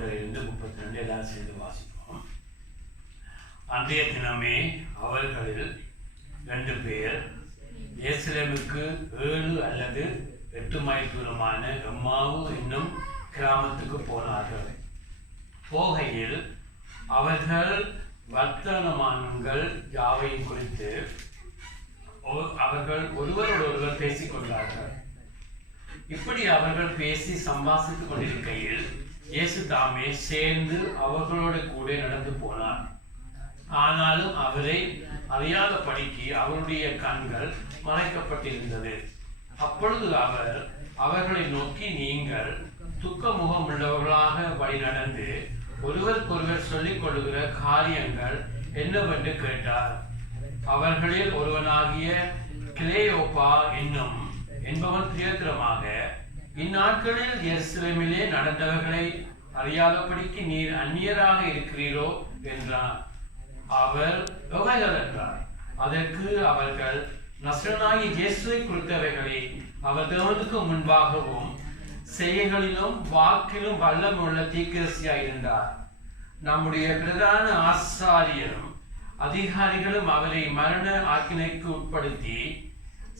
33 எல்லாரும் சேர்ந்து வாசிப்போம். அன்றைய தினமே அவர்களில் 2 பேர் எருசலேமுக்கு 7 அல்லது 8 மைல் தூரமான எம்மாவு என்னும் கிராமத்துக்கு போனார்கள். போகையில் அவர்கள் வர்த்தமானங்கள் யாவையும் குறித்து அவர்கள் ஒருவரோடொருவர் பேசிக்கொண்டார்கள். இப்படி அவர்கள் பேசி சம்பாஷித்துக் கொண்டிருக்கையில் இயேசு தாமே சேர்ந்து அவர்களோடு கூட நடந்து போனார். ஆனாலும் அவரை அறியாதபடிக்கு அவருடைய கண்கள் மறைக்கப்பட்டிருந்தது. அப்பொழுது அவர் அவர்களை நோக்கி, நீங்கள் துக்க முகம் உள்ளவர்களாக வழி நடந்து ஒருவருக்கொருவர் சொல்லிக் கொள்ளுகிற காரியங்கள் என்னவென்று கேட்டார். அவர்களில் ஒருவனாகிய கிளேயோப்பா என்பவன் தியேத்திரமாக, இந்நாட்களில் எருசலேமிலே நடந்தவர்களை அறியாதபடிக்கு நீர் அந்நியராக இருக்கிறீரோ என்றார். அவர் எவைகள் என்றார். அதற்கு அவர்கள், நசரேயனாகிய இயேசுவை குறித்தவைகளை அவர் தேவனுக்கு முன்பாகவும் செய்கைகளிலும் வாக்கிலும் வல்லமுள்ள தீர்க்கதரிசியாயிருந்தார். நம்முடைய பிரதான ஆசாரியரும் அதிகாரிகளும் அவரை மரண ஆக்கினைக்கு உட்படுத்தி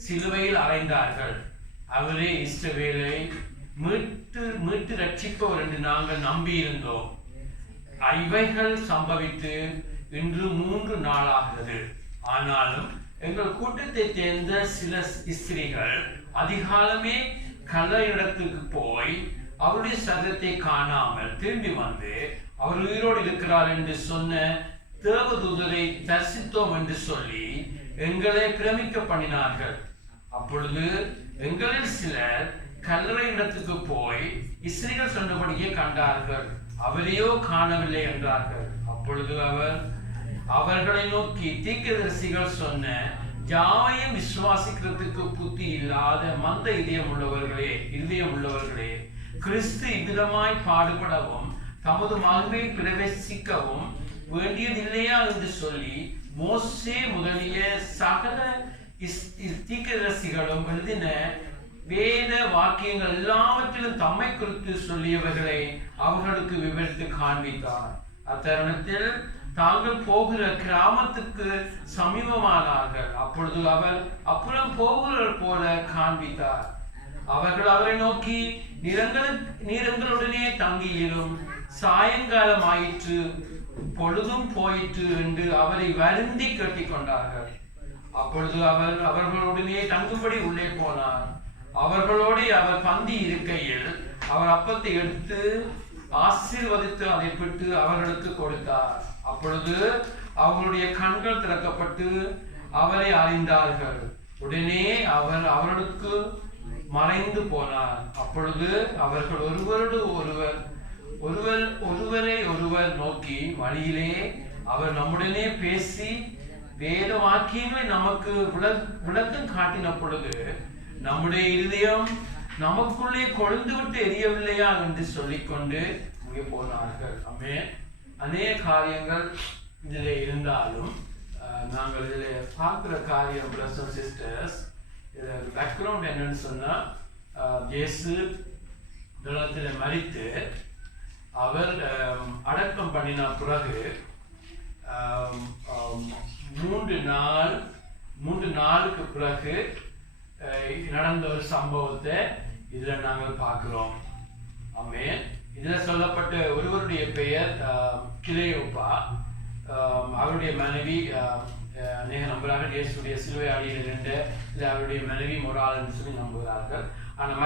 சிலுவையில் அறைந்தார்கள். அவரே இஸ்ரவேலை மீட்டு ரட்சிப்பவர் என்று நாங்கள் நம்பியிருந்தோம். இவைகள் சம்பவித்து இன்று 3 நாளாகிறது. ஆனாலும் எங்கள் கூட்டத்தை சேர்ந்த சில ஸ்திரீகள் அதிகாலமே கல்லறையிடத்துக்கு போய் அவருடைய சரீரத்தை காணாமல் திரும்பி வந்து அவர் உயிரோடு இருக்கிறார் என்று சொன்ன தேவதூதரை தரிசித்தோம் என்று சொல்லி எங்களை பிரமிக்க பண்ணினார்கள். அப்பொழுது எங்களில் சிலர் கல்லறை இடத்துக்கு போய் இஸ்ரேல் சொன்னபடியே கண்டார்கள், அவரையோ காணவில்லை என்றார்கள். அப்பொழுது அவர் அவர்களை நோக்கி, தீர்க்கதரிசிகள் சொன்ன யாவையும் விசுவாசிக்கிறதுக்கு புத்தி இல்லாத மந்த இதயம் உள்ளவர்களே, கிறிஸ்து இவ்விதமாய் பாடுபடவும் தமது மகிமையை பிரவேசிக்கவும் வேண்டியதில்லையா என்று சொல்லி மோசே முதலிய சகல தீர்க்கதரிசிகளும் எழுதின வேத வாக்கியங்கள் எல்லாவற்றிலும் தம்மை குறித்து சொல்லியவர்களை அவர்களுக்கு விவரித்து காண்பித்தார். அத்தருணத்தில் தாங்கள் போகிற கிராமத்துக்கு சமீபமானார்கள். அப்பொழுது அவர் அப்புறம் போகிறவர் போல காண்பித்தார். அவர்கள் அவரை நோக்கி, நீரங்களுடனே தங்கியிரும், சாயங்காலம் ஆயிற்று, பொழுதும் போயிற்று என்று அவரை வருந்தி கேட்டுக்கொண்டார்கள். அப்பொழுது அவர் அவர்களுடனே தங்கும்படி உள்ளே போனார். அவர்களோடு அவர் பந்தி இருக்கையில் அவர் அப்பத்தை எடுத்து ஆசீர்வதித்து அதை பெற்று அவர்களுக்கு கொடுத்தார். அப்பொழுது அவர்களுடைய கண்கள் திறக்கப்பட்டு அவரை அறிந்தார்கள். உடனே அவர் அவர்களுக்கு மறைந்து போனார். அப்பொழுது அவர்கள் ஒருவரை ஒருவர் நோக்கி, வழியிலே அவர் நம்முடனே பேசி வேத வாக்கியங்களை நமக்கு விளக்கம் காட்டின பொழுது நம்முடைய இருதயம் நமக்குள்ளே கொழுந்து விட்டு எரியவில்லையா என்று சொல்லிக்கொண்டு இங்கே போனார்கள். அநேக காரியங்கள் இதில் இருந்தாலும் நாங்கள் இதில் பார்க்குற காரியம் பிரதர்ஸ் அண்ட் சிஸ்டர்ஸ், இதில் பேக்ரவுண்ட் என்னன்னு சொன்னால், இயேசு உலகத்தில் மரித்து அவர் அடக்கம் பண்ணின பிறகு 3 நாளுக்கு பிறகு நடந்த ஒரு சம்பவத்தை இதில் நாங்கள் பார்க்கிறோம். ஆமென். இதில் சொல்லப்பட்ட ஒருவருடைய பெயர் கிளேயோப்பா. அவருடைய மனைவி அநேக நம்புகிறார்கள் இயேசுடைய சிலுவை அடியில் நின்ற அவருடைய மனைவி மொரால் என்று சொல்லி நம்புகிறார்கள். ஆனால்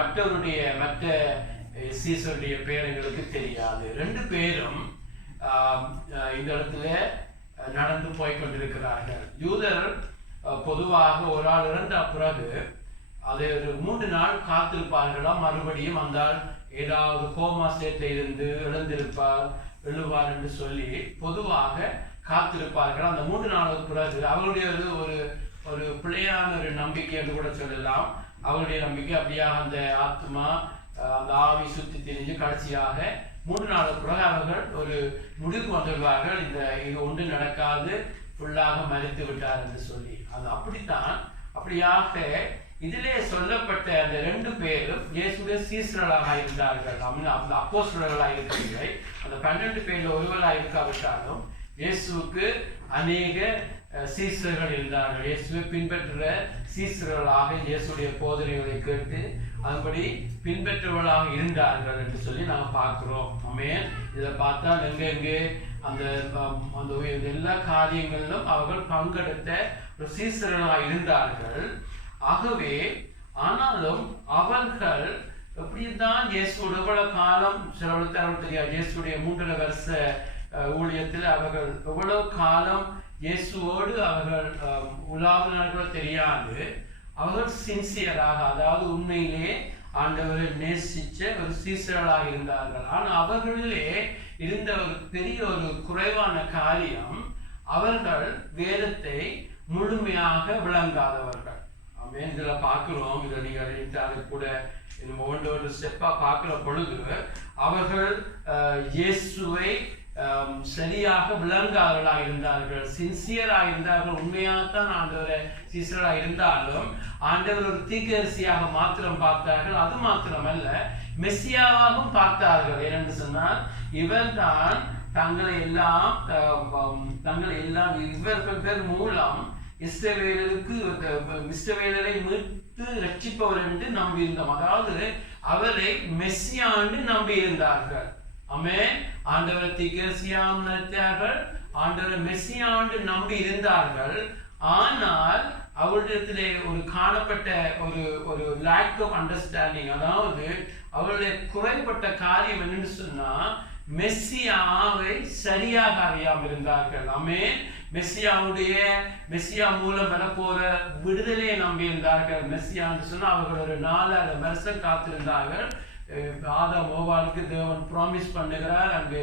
மற்ற சீசருடைய பெயர் எங்களுக்கு தெரியாது. 2 பேரும் இந்த இடத்துல நடந்து போய்கொண்டிருக்கிறார்கள். யூதர் பொதுவாக ஒரு ஆள் இறந்த பிறகு அதை ஒரு 3 நாள் காத்திருப்பார்களாம். மறுபடியும் அந்த ஏதாவது கோமா ஸ்டேட்ல இருந்து எழுவார் என்று சொல்லி பொதுவாக காத்திருப்பார்கள். அந்த 3 நாளுக்கு பிறகு அவருடைய ஒரு பிழையான ஒரு நம்பிக்கை என்று கூட சொல்லலாம். அவருடைய நம்பிக்கை அப்படியாக அந்த ஆத்மா அந்த ஆவி சுத்தி திரிஞ்சு கடைசியாக 3 நாளுக்கு பிறகு அவர்கள் ஒரு முடிவுக்கு வந்துடுவார்கள், இது ஒன்று நடக்காது, ஃபுல்லாக மறித்து விட்டார் என்று சொல்லி. அது அப்படித்தான். அப்படியாக இதிலே சொல்லப்பட்ட அந்த 2 பேரும் இயேசுடைய சீசர்களாக இருந்தார்கள். அந்த அப்போஸ்தலர்களாக இருக்கவில்லை. அந்த 12 பேரில் ஒருவராக இருக்காவிட்டாலும் இயேசுவுக்கு அநேக சீசர்கள் இருந்தார்கள். இயேசுவை பின்பற்றுற சீசர்களாக இயேசுடைய போதனைகளை கேட்டு அதன்படி பின்பற்றுவர்களாக இருந்தார்கள் என்று சொல்லி நாம் பார்க்கிறோம். ஆமென். இதை பார்த்தா எங்கே அந்த எல்லா காரியங்களிலும் அவர்கள் பங்கெடுத்த ஒரு சீசர்களாக இருந்தார்கள். ஆகவே ஆனாலும் அவர்கள் எப்படிதான் இயேசுவோட எவ்வளவு காலம் சிலவர்களுக்கு தெரியாது. இயேசுடைய 3 வருஷ ஊழியத்தில் அவர்கள் எவ்வளவு காலம் இயேசுவோடு அவர்கள் உலாவினார்கள் தெரியாது. அவர்கள் சின்சியராக, அதாவது உண்மையிலே ஆண்டவரை நேசிச்ச ஒரு சீசர்களாக இருந்தார்கள். ஆனால் அவர்களிலே இருந்த ஒரு பெரிய ஒரு குறைவான காரியம், அவர்கள் வேதத்தை முழுமையாக விளங்காதவர்கள். ஆமென். இதில் பார்க்கிறோம். இதை நீங்கள் கூட ஒவ்வொரு ஸ்டெப்பாக பார்க்கிற பொழுது அவர்கள் இயேசுவை சரியாக விளங்காதவர்களாக இருந்தார்கள், சின்சியராக இருந்தார்கள். உண்மையாகத்தான் ஆண்டவரை சீசராக இருந்தாலும் ஆண்டவர் ஒரு தீர்க்கதரிசியாக மாத்திரம் பார்த்தார்கள். அது மாத்திரமல்ல, மெஸ்ஸியாவாகவும் பார்த்தார்கள். ஏனென்று சொன்னால் இவர் தான் தங்களை எல்லாம் இவர்கள் மூலம் இஸ்ரவேலரை மீட்டு ரட்சிப்பவர் என்று நம்பியிருந்தோம். அதாவது அவரை மெஸ்ஸியா என்று நம்பியிருந்தார்கள். ஆமென். ஆண்டவரை தீர்க்கதரிசியாகவும் நினைத்தார்கள், ஆண்டவரை மெஸ்ஸியா என்று நம்பி இருந்தார்கள். ஆனால் அவர்களிடத்திலே ஒரு காணப்பட்ட ஒரு லேக் ஆஃப் அண்டர்ஸ்டாண்டிங், அதாவது அவர்களுடைய குறைப்பட்ட காரியம் என்னன்னு சொன்னா மெஸ்ஸியாவை சரியாக அறியாமல் இருந்தார்கள். ஆமென். மெஸ்ஸியா மூலம் வரப்போற விடுதலையை நம்பி இருந்தார்கள். மெஸ்ஸியான்னு சொன்னா அவர்கள் ஒரு 4 வருஷம் காத்திருந்தார்கள். ஆதாம் ஓவாளுக்கு தேவன் ப்ராமிஸ் பண்ணுகிறார். அங்கு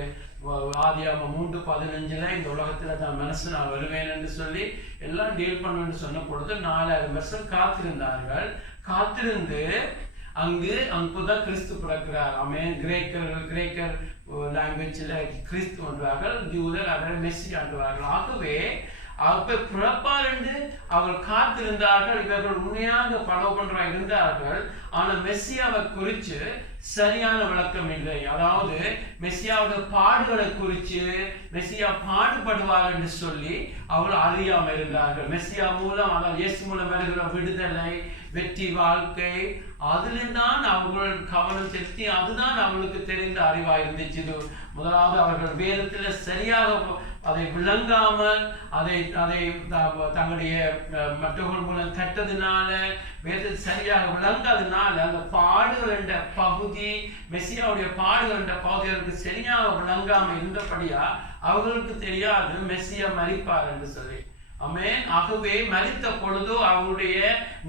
ஆதியாகமம் 3:15 இந்த உலகத்துல தான் மனசு நான் வருவேன் என்று சொல்லி எல்லாம் டீல் பண்ணுவேன்னு சொன்ன பொழுது 4 வருஷம் காத்திருந்தார்கள். காத்திருந்து அங்குதான் கிறிஸ்து பிறக்கிறார். ஆமென். கிரேக்கர் லாங்குவேஜ்ல கிறிஸ்து என்றார்கள், யூதர் அதை மெஸ்ஸி என்றார்கள். ஆகவே அப்ப பிறப்பார் என்று அவர்கள் காத்திருந்தார்கள். இவர்கள் உண்மையாக ஃபாலோ பண்றா இருந்தார்கள். ஆனால் மெஸ்ஸியாவை குறித்து சரியான விளக்கம் இல்லை. அதாவது மெஸ்ஸியாவுடைய பாடுகளை குறித்து மெஸ்ஸியா பாடுபடுவார் என்று சொல்லி அவர்கள் அறியாமல் இருந்தார்கள். மெஸ்ஸியா மூலம், அதாவது இயேசு மூலம் வருகிற விடுதலை, வெற்றி வாழ்க்கை, அதில்தான் அவர்கள் கவனம் செலுத்தி அதுதான் அவர்களுக்கு தெரிந்த அறிவாக இருந்துச்சு. முதலாவது அவர்கள் வேதத்தில் சரியாக அதை விளங்காமல் அதை தங்களுடைய மற்றவர்கள் மூலம் கட்டதுனால, வேதத்தை சரியாக விளங்காததுனால அந்த பாடுகள் என்ற பகுதி, மெஸ்ஸியாவுடைய பாடுகள் என்ற பகுதிகளுக்கு சரியாக விளங்காமல் இருந்தபடியா அவர்களுக்கு தெரியாது மெஸ்ஸியா மரிப்பார் என்று சொல்லி. ஆமென். ஆகவே மரித்த பொழுதோ அவருடைய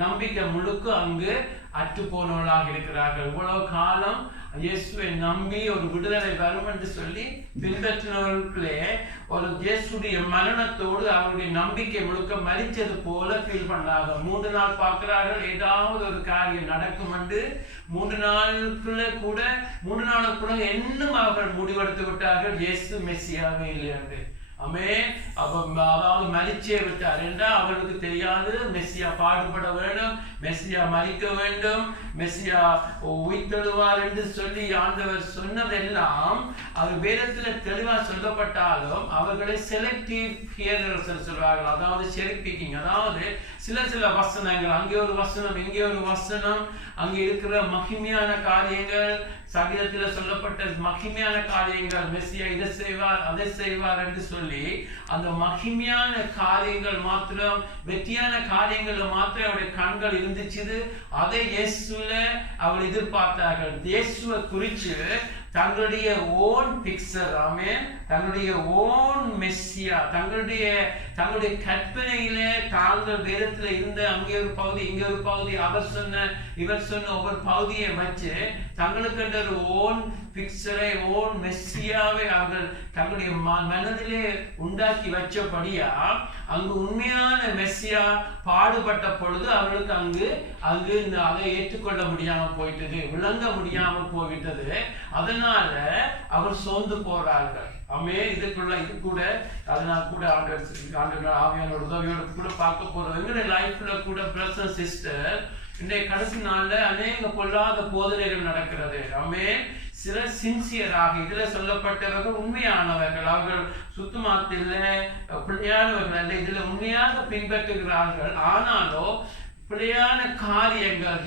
நம்பிக்கை முழுக்க அங்கு அற்று போனவர்களாக இருக்கிறார்கள். இவ்வளவு காலம் இயேசுவை நம்பி ஒரு விடுதலை வரும் என்று சொல்லி பின்பற்றினவர்களுக்குள்ளே ஒரு இயேசுடைய மரணத்தோடு அவருடைய நம்பிக்கை முழுக்க மரிச்சது போல ஃபீல் பண்ணாங்க. 3 நாள் பார்க்கிறார்கள், ஏதாவது ஒரு காரியம் நடக்கும் என்று. 3 நாளுக்குள்ள இன்னும் அவர்கள் முடிவெடுத்து விட்டார்கள் இயேசு மெஸ்ஸியாவே இல்லை என்று. ஆமென். அதாவது மரிச்சே விட்டார் என்றால் அவர்களுக்கு தெரியாது மெஸ்ஸியா பாடுபட வேண்டும், மெஸ்ஸியா மரிக்க வேண்டும், மெஸ்ஸியா உயிர்த்தெழுவார் என்று சொல்லி ஆண்டவர் சொன்னதெல்லாம் அது வேதத்தில் தெளிவாக சொல்லப்பட்டாலும் அவர்களை செலக்டிவ் ஹியரர்ஸ் சொல்வார்கள். அதாவது செலக்ட் பிக்கிங், அதாவது சில வசனங்கள், அங்கே ஒரு வசனம் இங்கே ஒரு வசனம், அங்கே இருக்கிற மகிமையான காரியங்கள், சங்கீதத்தில் சொல்லப்பட்ட மகிமையான காரியங்கள், மெஸ்ஸியா இதை செய்வார் அதை செய்வார் என்று சொல்லி அந்த மகிமையான காரியங்கள் மாத்திரம், வெற்றியான காரியங்கள்ல மாத்திரம் அவருடைய கண்கள் இருந்துச்சு. அதை இயேசுல அவள் எதிர்பார்த்தார்கள். இயேசுவை குறித்து தங்களுடைய ஓன் பிக்சர், ஆமென், தங்களுடைய ஓன் மெஸ்ஸியா, தங்களுடைய கற்பனையில தாங்கள் வேதத்துல இருந்த அங்கே ஒரு பகுதி இங்கே ஒரு பகுதி, அவர் சொன்ன இவர் சொன்ன ஒவ்வொரு பகுதியை வச்சு தங்களுக்கு ஒரு ஓன் பிக்சரை, ஓன் மெஸ்ஸியாவை அவர்கள் தங்களுடைய மனதிலே உண்டாக்கி வச்சபடியா அங்கு உண்மையான மெஸ்ஸியா பாடுபட்ட பொழுது அவர்களுக்கு அங்கு அதை ஏற்றுக்கொள்ள முடியாமல் போயிட்டது, விளங்க முடியாமல் போய்விட்டது. அதனால அவர் சோர்ந்து போறார்கள். இது கூட அதனால் கூட ஆவியானோட உதவியோட கூட பார்க்க போறோம். எங்களுடைய லைஃப்ல கூட பிரதர் சிஸ்டர் இன்றைய கடைசி நாள்ல அநேக பொல்லாத போதனைகள் நடக்கிறது. ஆமென். சிலர் சின்சியராக, இதுல சொல்லப்பட்டவர்கள் உண்மையானவர்கள், அவர்கள் சுத்தமாத்தில் பிள்ளையானவர்கள் அல்ல, இதுல உண்மையாக பின்பற்றுகிறார்கள். ஆனாலும் பிள்ளையான காரியங்கள்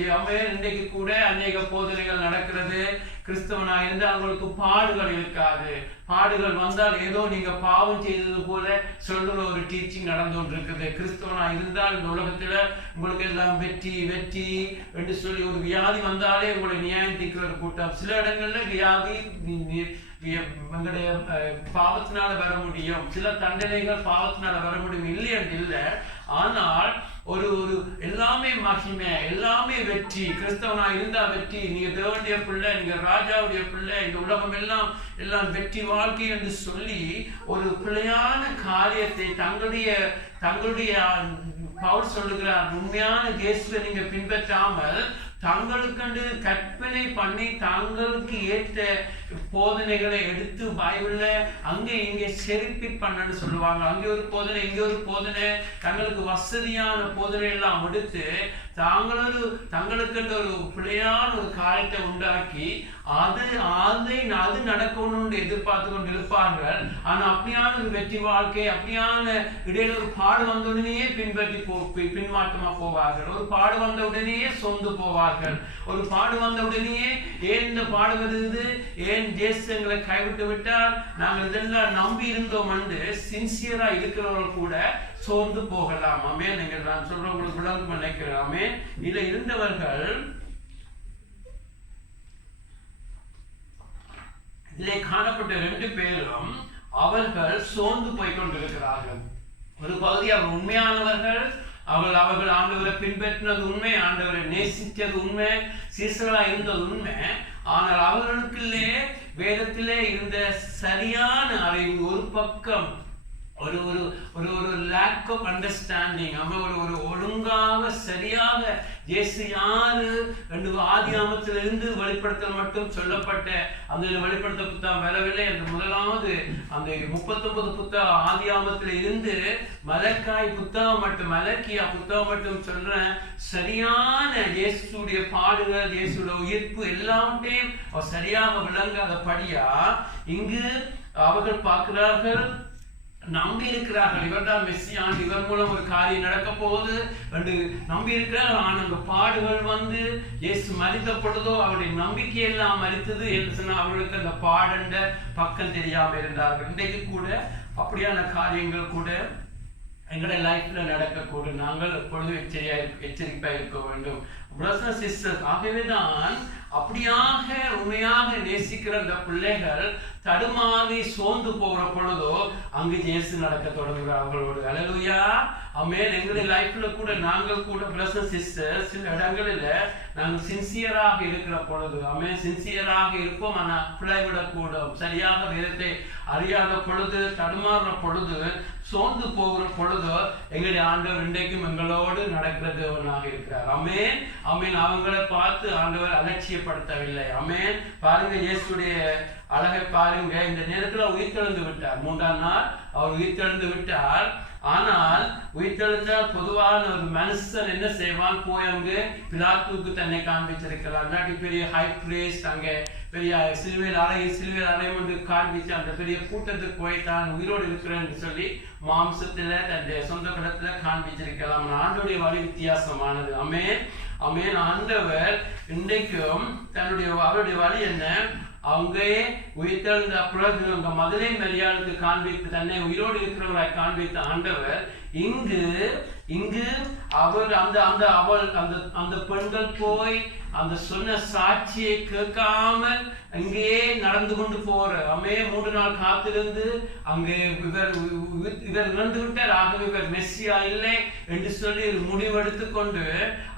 இன்றைக்கு கூட அநேக போதனைகள் நடக்கிறது. கிறிஸ்தவனா இருந்து அவங்களுக்கு பாடுகள் இருக்காது. பாடுகள் வந்தால் ஏதோ நீங்க பாவம் செய்தது போல சொல்ற ஒரு டீச்சிங் நடந்து கொண்டிருக்குது. கிறிஸ்தவனா இருந்தால் இந்த உலகத்துல உங்களுக்கு எல்லாம் வெற்றி வெற்றி என்று சொல்லி ஒரு வியாதி வந்தாலே உங்களை நியாயம் தீர்க்கிற ஒரு கூட்டம். சில இடங்கள்ல வியாதி எங்களுடைய பாவத்தினால வர முடியும், சில தண்டனைகள் பாவத்தினால வர முடியும், இல்லை என்று இல்லை. ஆனால் ஒரு ஒரு எல்லாமே மகிமை, எல்லாமே வெற்றி. கிறிஸ்தவனா இருந்தா வெற்றி, நீங்க தேவனுடைய பிள்ளை, நீங்க ராஜாவுடைய பிள்ளை, இந்த உலகம் எல்லாம் எல்லாம் வெற்றி வாழ்க்கை என்று சொல்லி ஒரு பிள்ளையான காரியத்தை தங்களுடைய பவுல் சொல்லுகிறார், உண்மையான இயேசுவை நீங்க பின்பற்றாமல் தங்களுக்கென்று கற்பனை பண்ணி தங்களுக்கு ஏற்ற போதனைகளை எடுத்து பைபிள்ல அங்கே இங்கே செரிப்பிட் பண்ணன்னு சொல்லுவாங்க. அங்கே ஒரு போதனை, இங்கே ஒரு போதனை, தங்களுக்கு வசதியான போதனை எல்லாம் எடுத்து தங்களுக்கென்று ஒரு பிள்ளையான ஒரு காரியத்தை உண்டாக்கி அது நடக்கணும்னு எதிர்பார்த்து கொண்டு இருப்பார்கள். ஆனா அப்படியான ஒரு வெற்றி வாழ்க்கை, அப்படியான இடையில ஒரு பாடு வந்த உடனேயே பின்மாற்றமா போவார்கள். ஒரு பாடு வந்த உடனேயே சொந்து போவார்கள். ஒரு பாடு வந்த உடனேயே ஏன் இந்த பாடு வருது, ஏன் தேசங்களை கைவிட்டு விட்டால் நாங்கள் இதெல்லாம் நம்பி இருந்தோம் என்று சின்சியரா இருக்கிறவர்கள் கூட சோர்ந்து போகலாம். ஆமென். நீங்கள் நான் சொல்றவங்களுக்கு விளங்கும் நினைக்கிறேன். ஆமென். இதுல இருந்தவர்கள் இதிலே காணப்பட்ட 2 பேரும் அவர்கள் சோர்ந்து போய் கொண்டிருக்கிறார்கள். ஒரு பகுதி அவர் உண்மையானவர்கள், அவர்கள் ஆண்டவரை பின்பற்றினது உண்மை, ஆண்டவரை நேசித்தது உண்மை, சீசர்களா இருந்தது உண்மை. ஆனால் அவர்களுக்குள்ளே வேதத்திலே இருந்த சரியான அறிவு ஒரு பக்கம், ஒரு ஒரு ஒரு ஒரு லேக் ஆஃப் அண்டர்ஸ்டாண்டிங், ஒரு ஒழுங்காக சரியாக இயேசு யாரு என்று ஆதியாமத்திலிருந்து வெளிப்படுத்தல் மட்டும் சொல்லப்பட்ட அந்த வெளிப்படுத்த புத்தகம் வரவில்லை. அந்த முதலாவது அந்த 39 புத்தகம் ஆதியாமத்தில் இருந்து மலக்காய் புத்தகம் மட்டும், மலக்கியா புத்தகம் மட்டும் சொல்ற சரியான இயேசுடைய பாடுகள், இயேசுடைய உயிர்ப்பு எல்லாவற்றையும் சரியாக விளங்காதபடியா இங்கு அவர்கள் பார்க்கிறார்கள், நம்பி இருக்கிறார்கள், இவர்தான் மெஸ்ஸியான், இவர் மூலம் ஒரு காரியம் நடக்க போகுது என்று நம்பி இருக்கிறார்கள். ஆனால் அந்த பாடுகள் வந்து இயேசு மரித்த பொழுதோ அவருடைய நம்பிக்கையெல்லாம் மரித்தது என்று சொன்னால் அவர்களுக்கு அந்த பாடண்ட பக்கம் தெரியாமல் இருந்தார்கள். இன்றைக்கு கூட அப்படியான காரியங்கள் கூட எங்களுடைய லைஃப்ல நடக்கக்கூடும். நாங்கள் எப்பொழுதும் எச்சரிப்பாக இருக்க வேண்டும். பிரதர்ஸ் சிஸ்டர்ஸ், ஆகவேதான் அப்படியாக உண்மையாக நேசிக்கிற அந்த பிள்ளைகள் தடுமாறி சோர்ந்து போகிற பொழுதோ அங்கு இயேசு நடக்க தொடங்குகிறார்களோடு. அல்லேலூயா. ஆமென். எங்களுடைய லைஃப்ல கூட நாங்கள் கூட பிரதர்ஸ் சிஸ்டர்ஸ் சில இடங்களில் நாங்கள் சின்சியராக இருக்கிற பொழுது, ஆமென், சின்சியராக இருப்போம். ஆனால் பிழைவிடக்கூடும். சரியாக வேதத்தை அறியாத பொழுது, தடுமாறுற பொழுது, சோர்ந்து போகிற பொழுதோ எங்களுடைய ஆண்டவர் இன்றைக்கும் எங்களோடு நடக்கிறதுவனாக இருக்கிறார். ஆமென். ஆமென். அவங்களை பார்த்து ஆண்டவர் அலட்சியப்படுத்தவில்லை. ஆமென். பாருங்க, இயேசுடைய அழகை பாருங்க. இந்த நேரத்தில் உயிர்த்தெழுந்து விட்டார். 3ஆம் நாள் அவர் உயிர்த்தெழுந்து விட்டார். ஆனால் உயிர்த்தெழுந்தால் பொதுவான ஒரு மனுஷன் என்ன செய்வான், போய் அங்கு பிலாத்துவுக்கு தன்னை காண்பிச்சிருக்கலாம். இல்லாட்டி பெரிய ஹை பிரீஸ்ட் அங்கே பெரிய சிலுவையில் அறையும் என்று காண்பிச்சு அந்த பெரிய கூட்டத்துக்கு போய் தான் உயிரோடு இருக்கிறேன் என்று சொல்லி மாம்சத்துல தன்னுடைய சொந்த படத்துல காண்பிச்சிருக்கலாம். ஆண்டவருடைய வழி வித்தியாசமானது. ஆமென். ஆமென். ஆண்டவர் இன்றைக்கும் அவருடைய வழி என்ன, அங்கே உயிர்த்தெழுந்த பிறகு அங்க மதுரை மரியாளுக்கு காண்பித்து தன்னை உயிரோடு இருக்கிறவராய் காண்பித்த ஆண்டவர் இங்கு அவர் அந்த பெண்கள் போய் அந்த சொன்ன சாட்சியை கேட்காமல் அங்கே நடந்து கொண்டு போற 3 நாள் காத்திருந்து அங்கே இவர் இறந்து விட்டார், ஆகவே இவர் மெஸ்ஸியா இல்லை என்று சொல்லி முடிவெடுத்து கொண்டு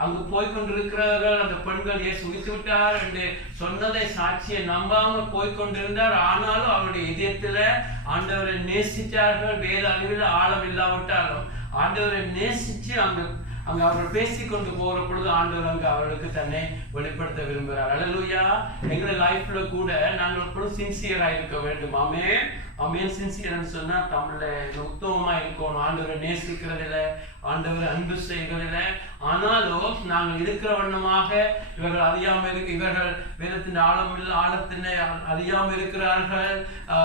அங்கு போய்கொண்டிருக்கிறார்கள். அந்த பெண்கள் இயேசு உயிர்த்து விட்டார் என்று சொன்னதை சாட்சியை நம்பாமல் போய்கொண்டிருந்தார். ஆனாலும் அவருடைய இதயத்துல ஆண்டவரை நேசித்தார்கள். வேத அறிவில் ஆழம் இல்லாவிட்டாலும் ஆண்டவரை நேசிச்சு அங்க அவர்கள் பேசிக்கொண்டு போகிற பொழுது ஆண்டவர் அங்கு அவர்களுக்கு தன்னை வெளிப்படுத்த விரும்புகிறார். அல்லேலூயா. எங்களுடைய லைஃப்ல கூட நாங்கள் எப்பொழுதும் சின்சியரா இருக்க வேண்டும். ஆமென். ஆமென். சின்சியர்னு சொன்னா தமிழ்ல உத்தமமா இருக்கணும். ஆண்டவரை நேசிக்கிறதில்ல, ஆண்டவரை அன்பு செய்கிறதில்ல. ஆனாலும் நாங்கள் இருக்கிற வண்ணமாக இவர்கள் அறியாமல் இவர்கள் வேதத்தின் ஆழத்தின் அறியாமல் இருக்கிறார்கள்,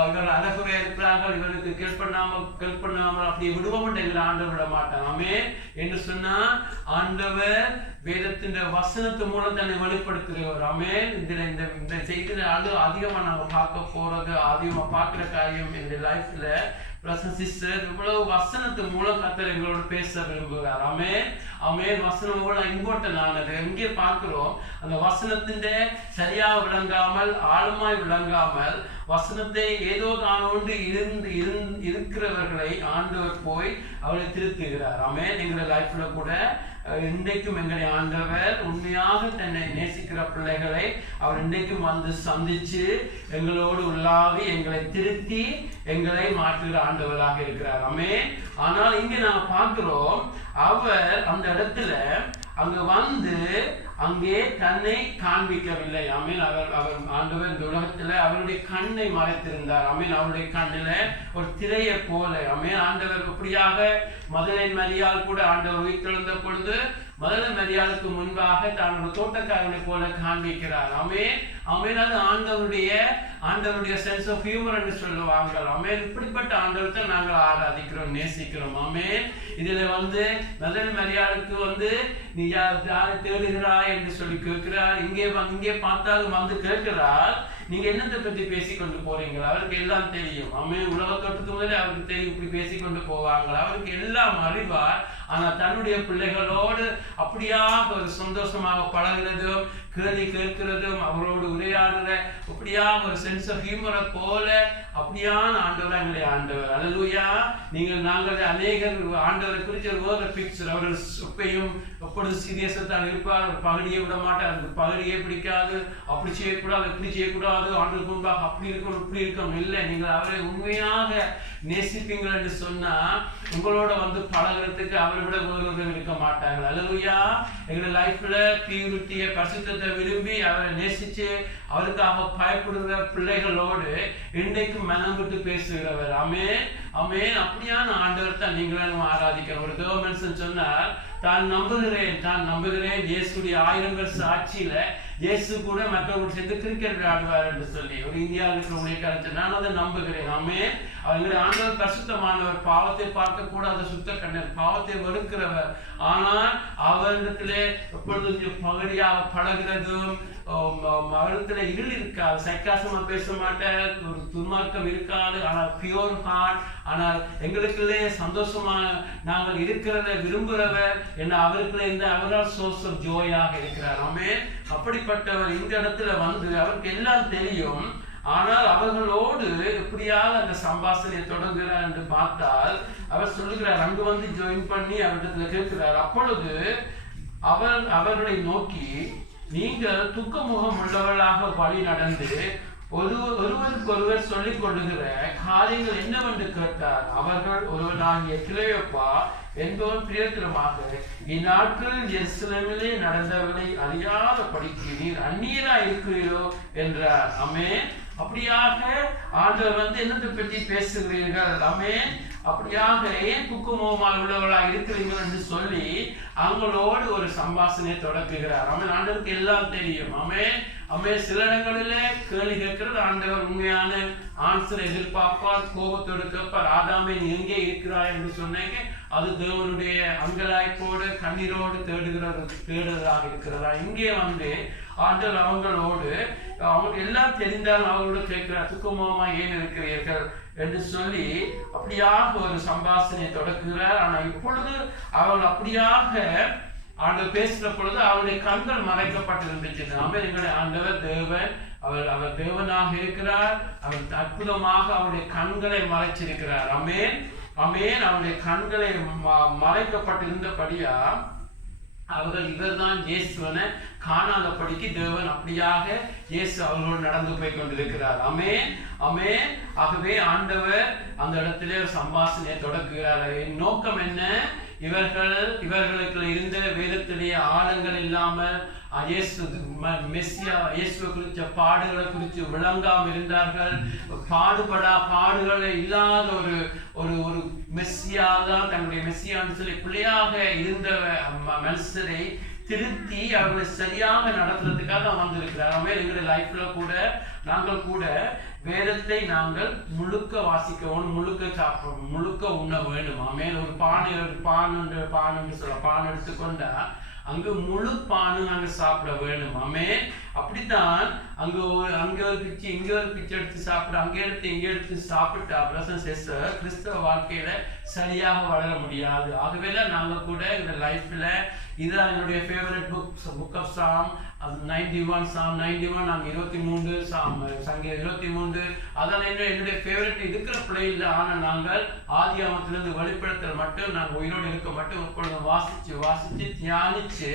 இவர்கள் அழகுறையா இருக்கிறார்கள், இவர்களுக்கு கேள்பண்ணாமல் அப்படி விடுவோம் என்கிற ஆண்டவர் விட மாட்டாங்க. ஆமென் என்று சொன்னா ஆண்டவர் வேதத்தின் வசனத்து மூலம் தன்னை வெளிப்படுத்துகிறவர். ஆமென். இந்த செய்தியில அதிகமா நாங்க பார்க்க போறது, அதிகமா பார்க்கிற காரியம் இந்த லைஃப்ல சிஸ்டர் இவ்வளவு வசனத்து மூலம் கர்த்தர் எங்களோட பேச விரும்புகிறார். ஆமென். ஆமென். வசனம் இவ்வளவு இம்பார்ட்டன்ட் ஆனது. எங்கே பார்க்கிறோம் அந்த வசனத்தின் சரியாக விளங்காமல், ஆழமாய் விளங்காமல், வசனத்தை ஏதோ தானோண்டு இருக்கிறவர்களை ஆண்டவர் போய் அவரை திருத்துகிறார். ஆமென். எங்களுடைய லைஃப்ல கூட இன்றைக்கும் எங்களை ஆண்டவர் உண்மையாக தன்னை நேசிக்கிற பிள்ளைகளை அவர் இன்றைக்கும் வந்து சந்திச்சு எங்களோடு உள்ளாவி எங்களை திருத்தி எங்களை மாற்றுகிற ஆண்டவராக இருக்கிறார். ஆமென். ஆனால் இங்கே நாங்க பார்க்கிறோம் அவர் அந்த இடத்துல அங்க வந்து அங்கே தன்னை காண்பிக்கவில்லை. ஆமென். அவர் ஆண்டவர் இந்த உலகத்துல அவருடைய கண்ணை மறைத்திருந்தார். ஆமென். அவருடைய கண்ணில ஒரு திரையை போல. ஆமென். ஆண்டவர் இப்படியாக மதலை மரியாள் கூட ஆண்டவர் உயிர்த்தெழுந்த பொழுது மதலை மரியாளுக்கு முன்பாக தான் ஒரு தோட்டக்காரனை போல காண்பிக்கிறார். ஆமென். ஆமென். அது ஆண்டவருடைய சென்ஸ் ஆஃப் ஹியூமர் என்று சொல்லுவாங்க. ஆமென். இப்படிப்பட்ட ஆண்டவரை நாங்கள் ஆராதிக்கிறோம், நேசிக்கிறோம். ஆமென். இதுல வந்து மதலை மரியாளுக்கு நீ யாரை தேடுகிறாய் என்று சொல்லி கேட்கிறார். இங்கே பார்த்தாலும் வந்து கேட்கிறார், நீங்க என்னத்தை பற்றி பேசிக்கொண்டு போறீங்களா? அவருக்கு எல்லாம் தெரியும். ஆமென். உலகத்தோட்டத்துக்கு முதலே அவருக்கு தெரியும் இப்படி பேசிக்கொண்டு போவாங்களா, அவருக்கு எல்லாம் அறிவார். ஆனா தன்னுடைய பிள்ளைகளோடு அப்படியாக ஒரு சந்தோஷமாக பழகிறதும் கேள்வி கேட்கிறதும் அவரோடு உரையாடுற அப்படியாக ஒரு சென்ஸ் ஆஃப் ஹியூமரை போல அப்படியான ஆண்டவர் எங்களுடைய ஆண்டவர். அல்லேலூயா. நாங்கள் அநேகர் ஆண்டவரை குறித்து ஒரு பிக்சர், அவர்கள் எப்பயும் எப்பொழுது சீரியஸத்தான் இருப்பார். ஒரு பகுதியை விட மாட்டார். அந்த பகுதியை பிடிக்காது, அப்படி செய்யக்கூடாது, இப்படி செய்யக்கூடாது, ஆண்டுக்கு முன்பாக அப்படி இருக்கணும் இப்படி இருக்கணும். இல்லை, நீங்கள் அவரை உண்மையாக நேசிப்பீங்கள் என்று சொன்னா உங்களோட வந்து பழகிறதுக்கு அவரை விட ஒருவரும் இருக்க மாட்டாங்க. அல்லேலூயா. எங்களுடைய லைஃப்ல பியூரிட்டியை, பரிசுத்தத்தை விரும்பி அவரை நேசிச்சு அவருக்காக பயப்படுகிற பிள்ளைகளோடு இன்றைக்கு மனம் விட்டு பேசுகிறவர். ஆமென். ஆமென். அப்படியான ஆண்டவர் தான் நீங்களும் ஆராதிக்கிறோம். ஒரு தேவ மனுஷன் சொன்னார், தான் நம்புகிறேன் இயேசுடைய 1000 வருஷ ஆட்சியில இயேசு கூட மற்றவர்கள் சேர்ந்து கிரிக்கெட் விளையாடுவார் என்று சொல்லி ஒரு இந்தியாவில் இருக்கிற ஊழியக்காரன் நான் அதை நம்புகிறேன். ஆமென். அவங்களுடைய ஆண்டவர் பரிசுத்தமானவர், பாவத்தை பார்க்க கூடாத சுத்த கண்ணர், பாவத்தை வெறுக்கிறவர். ஆனால் அவரிடத்திலே எப்பொழுது பகுதியாக பழகிறதும் அவரிடத்துல இருள் இருக்காது, சைக்காசமா பேச மாட்டார், ஒரு துன்மார்க்கம் இருக்காது. ஆனால் பியூர் ஹார்ட், ஆனால் எங்களுக்குள்ளே சந்தோஷமா நாங்கள் இருக்கிறத விரும்புகிறவர் என்ன அவருக்குள்ள இந்த அவரால் சோர்ஸ் ஆஃப் ஜோயாக இருக்கிறார். ஆமென். அப்படிப்பட்டவர் இந்த இடத்துல வந்து அவருக்கு எல்லாம் தெரியும். ஆனால் அவர்களோடு எப்படியாக அந்த சம்பாஷணையை தொடங்குகிறார் என்று பார்த்தால் அவர் சொல்லுகிறார், அங்கு வந்து ஜாயின் பண்ணி அவரிடத்துல கேட்கிறார். அப்பொழுது அவர்களை நோக்கி, நீங்கள் துக்கமுகம் உள்ளவர்களாக வழி நடந்து ஒருவருக்கொருவர் சொல்லிக் கொள்ளுகிற காரியங்கள் என்னவென்று கேட்டார். அவர்கள் ஒருவனாகிய கிளையோப்பா என்பவன் பிரியத்திரமாக, இந்நாட்கள் எருசலேமிலே நடந்தவர்களை அறியாத படிக்கு நீர் அந்நியரா இருக்கிறீரோ என்றார். ஆமென். அப்படியாக ஆண்டவர் வந்து என்னத்தை பற்றி பேசுகிறீர்கள்? ஆமென். அப்படியாக ஏன் துக்கமுகமாக உள்ளவர்களாக இருக்கிறீர்கள் என்று சொல்லி அவங்களோடு ஒரு சம்பாஷணையை தொடங்குகிறார். ஆமென். ஆண்டவருக்கு எல்லாம் தெரியும். ஆமென். ஆமென். சில இடங்களிலே கேள்வி கேட்கிறது ஆண்டவர் உண்மையான ஆன்சர் எதிர்பார்ப்பார், கோபத்தோடு கேட்பார். ஆதாமே நீ எங்கே இருக்கிறாய் என்று சொன்னீங்க, அது தேவனுடைய அங்கலாய்ப்போடு கண்ணீரோடு தேடுறதாக இருக்கிறதா? இங்கே வந்து ஆண்டவர் அவங்களோடு அவங்களுக்கு எல்லாம் தெரிந்தால் அவங்களோட கேட்கிறார், துக்கமுகமா ஏன் இருக்கிறீர்கள் என்று சொல்லி அப்படியாக ஒரு சம்பாஷணையை தொடக்குகிறார். ஆனா இப்பொழுது அவர்கள் அப்படியாக ஆண்டவர் பேசுற பொழுது அவருடைய கண்கள் மறைக்கப்பட்டிருந்துச்சு. எங்களுடைய ஆண்டவர் தேவன், அவர் தேவனாக இருக்கிறார். அவர் அற்புதமாக அவருடைய கண்களை மறைச்சிருக்கிறார். ஆமென். ஆமென். அவருடைய கண்களை மறைக்கப்பட்டிருந்தபடியா அவர்கள் இவர்தான் இயேசுவனை காணாதபடிக்கு தேவன் அப்படியாக இயேசு அவர்களோடு நடந்து போய் கொண்டிருக்கிறார். ஆமென், ஆமென். ஆகவே ஆண்டவர் அந்த இடத்திலே ஒரு சம்பாஷணையை தொடங்குகிறார். நோக்கம் என்ன? இவர்களுக்கு இருந்த வேதத்திலேயே ஆழங்கள் இல்லாமல் இயேசுவை குறித்த பாடுகளை குறித்து விளங்காமல் இருந்தார்கள். பாடுகளை இல்லாத ஒரு ஒரு மெஸ்ஸியா தான் தன்னுடைய மெஸ்ஸியான்னு சொல்லி பிள்ளையாக இருந்த மனுஷரை திருத்தி அவர்களை சரியாக நடத்துறதுக்காக வந்திருக்கிறார். எங்களுடைய லைஃப்ல கூட நாங்கள் கூட வேதத்தை நாங்கள் முழுக்க வாசிக்கவும், முழுக்க சாப்பிடணும், முழுக்க உண்ண வேணும். ஒரு பான் எடுத்துக்கொண்டா அங்கு முழு பானு நாங்கள் சாப்பிட வேணும். அப்படித்தான் அங்க ஒரு பிச்சு இங்க ஒரு பிச்சு எடுத்து சாப்பிட, அங்கே எடுத்து இங்க எடுத்து சாப்பிட்டா கிறிஸ்தவ வாழ்க்கையில சரியாக வளர முடியாது. ஆகவே நாங்கள் கூட இந்த லைஃப்ல இதுதான் என்னுடைய ஃபேவரட் புக் ஆஃப் சாம் 91, சாம் 91, நாங்கள் 23, சங்கீதம் 23, அதான் என்னுடைய ஃபேவரட் இருக்கிற பிள்ளையில். ஆனால் நாங்கள் ஆதியாமத்திலிருந்து வெளிப்படுத்தல் மட்டும் நாங்கள் உயிரோடு இருக்க மட்டும் எப்பொழுதும் வாசிச்சு தியானிச்சு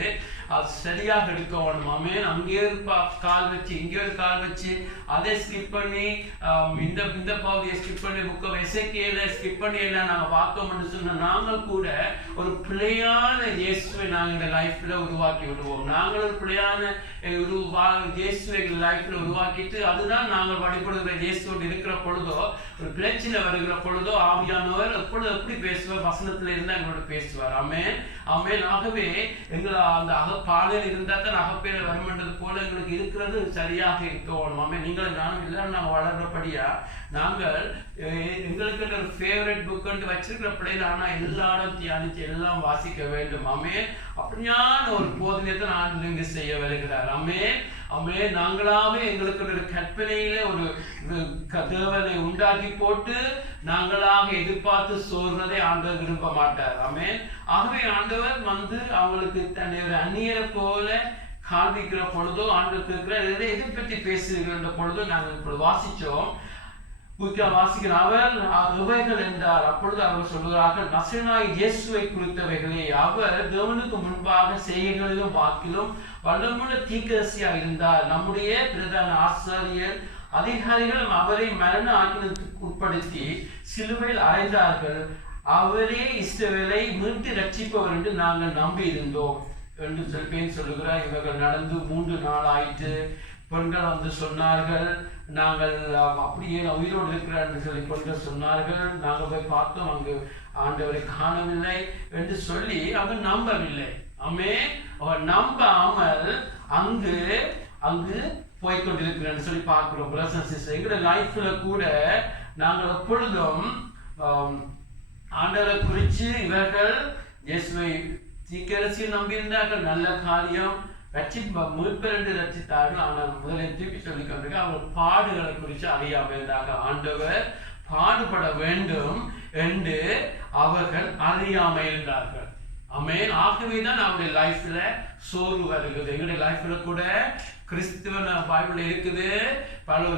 அது சரியாக எடுக்க வேணும். அங்கே ஒரு கால் வச்சு இங்கே ஒரு கால் வச்சு அதை ஸ்கிப் பண்ணி இந்த பகுதியை ஸ்கிப் பண்ணி புக்கை எசேக்கியேல ஸ்கிப் பண்ணி எல்லாம் நாங்கள் பார்த்தோம்னு சொன்ன நாங்கள் கூட ஒரு பிள்ளையான இயேசுவை நாங்கள் இந்த லைஃப்ல உருவாக்கி விடுவோம். நாங்கள் ஒரு பிள்ளையான இயேசுவை லைஃப்ல உருவாக்கிட்டு அதுதான் நாங்கள் வழிபடுகிற இயேசுவோடு இருக்கிற பொழுதோ, ஒரு பிரச்சனை வருகிற பொழுதோ ஆவியானவர் எப்பொழுது எப்படி பேசுவார்? வசனத்துல இருந்தா எங்களோட பேசுவார். ஆமென், ஆமென். ஆகவே எங்களை அந்த பாடல் இருந்தா தான் அகப்பேர வருமென்றது போல எங்களுக்கு இருக்கிறது சரியாக இருக்கணும். ஆமென். நீங்களும் நானும் எல்லாரும் நாங்கள் வளர்றபடியா நாங்கள் எங்களுக்கு ஒரு ஃபேவரட் புக் வச்சிருக்கிற பிள்ளைகள் ஆனா எல்லாரும் தியானிச்சு எல்லாம் வாசிக்க வேண்டும். ஆமென். அப்படியான ஒரு போதனையத்தை நான் இங்கு செய்ய வருகிறார். ஆமென், ஆமென். நாங்களாவே எங்களுக்கு ஒரு கற்பனையில ஒரு தேவனை உண்டாக்கி போட்டு நாங்களாக எதிர்பார்த்து சோர்றதை ஆண்டவர் விரும்ப மாட்டார். ஆமென். ஆகவே ஆண்டவர் அவங்களுக்கு தன்னுடைய அந்நியரை போல காண்பிக்கிற பொழுதோ, ஆண்டவர் இருக்கிற எதை பற்றி பேசுகின்ற பொழுதோ நாங்கள் இப்படி வாசிச்சோம். வாசிக்கிற அவர் இவைகள் என்றார். அப்பொழுது அவர் சொல்லுகிறார்கள், நசரேயனாகிய இயேசுவை குறித்தவைகளே. அவர் தேவனுக்கு முன்பாக செய்கைகளிலும் வாக்கிலும் வல்லமுள்ள தீர்க்கதரிசியாக இருந்தார். நம்முடைய பிரதான ஆசாரியர் அதிகாரிகள் அவரை மரண ஆக்கினத்துக்கு உட்படுத்தி சிலுவையில் அறைந்தார்கள். அவரே இஸ்ரவேலை மீட்டு ரட்சிப்பவர் என்று நாங்கள் நம்பி இருந்தோம் என்று சொல்லுகிறார். இவர்கள் நடந்து 3 நாள் ஆயிற்று. பெண்கள் சொன்னார்கள், நாங்கள் அப்படியே உயிரோடு இருக்கிறார் என்று சொல்லி பெண்கள் சொன்னார்கள். நாங்கள் போய் பார்த்தோம், அங்கு ஆண்டவரை காணவில்லை என்று சொல்லி அவர் நம்பவில்லை. அவர் நம்பாமல் அங்கு போய்கொண்டிருக்கிறேன்னு சொல்லி பார்க்கிறோம். எங்களோட லைஃப்ல கூட நாங்கள் எப்பொழுதும் ஆண்டவரை குறித்து இவர்கள் இயேசுவை தீர்க்கதரிசியை நம்பியிருந்தார்கள். நல்ல காரியம், மீட்பர் என்று ரட்சித்தார்கள். ஆனால் முதலில் திருப்பி சொல்லிக் கொண்டிருக்க அவர் பாடுகளை குறித்து அறியாமல் இருந்தார்கள். ஆண்டவர் பாடுபட வேண்டும் என்று அவர்கள் அறியாமல் இருந்தார்கள். ஆமென். ஆகவேதான் அவருடைய லைஃப்ல சோர்வு வருகிறது. எங்களுடைய லைஃப்ல கூட கிறிஸ்துவ பைபிள் இருக்குது.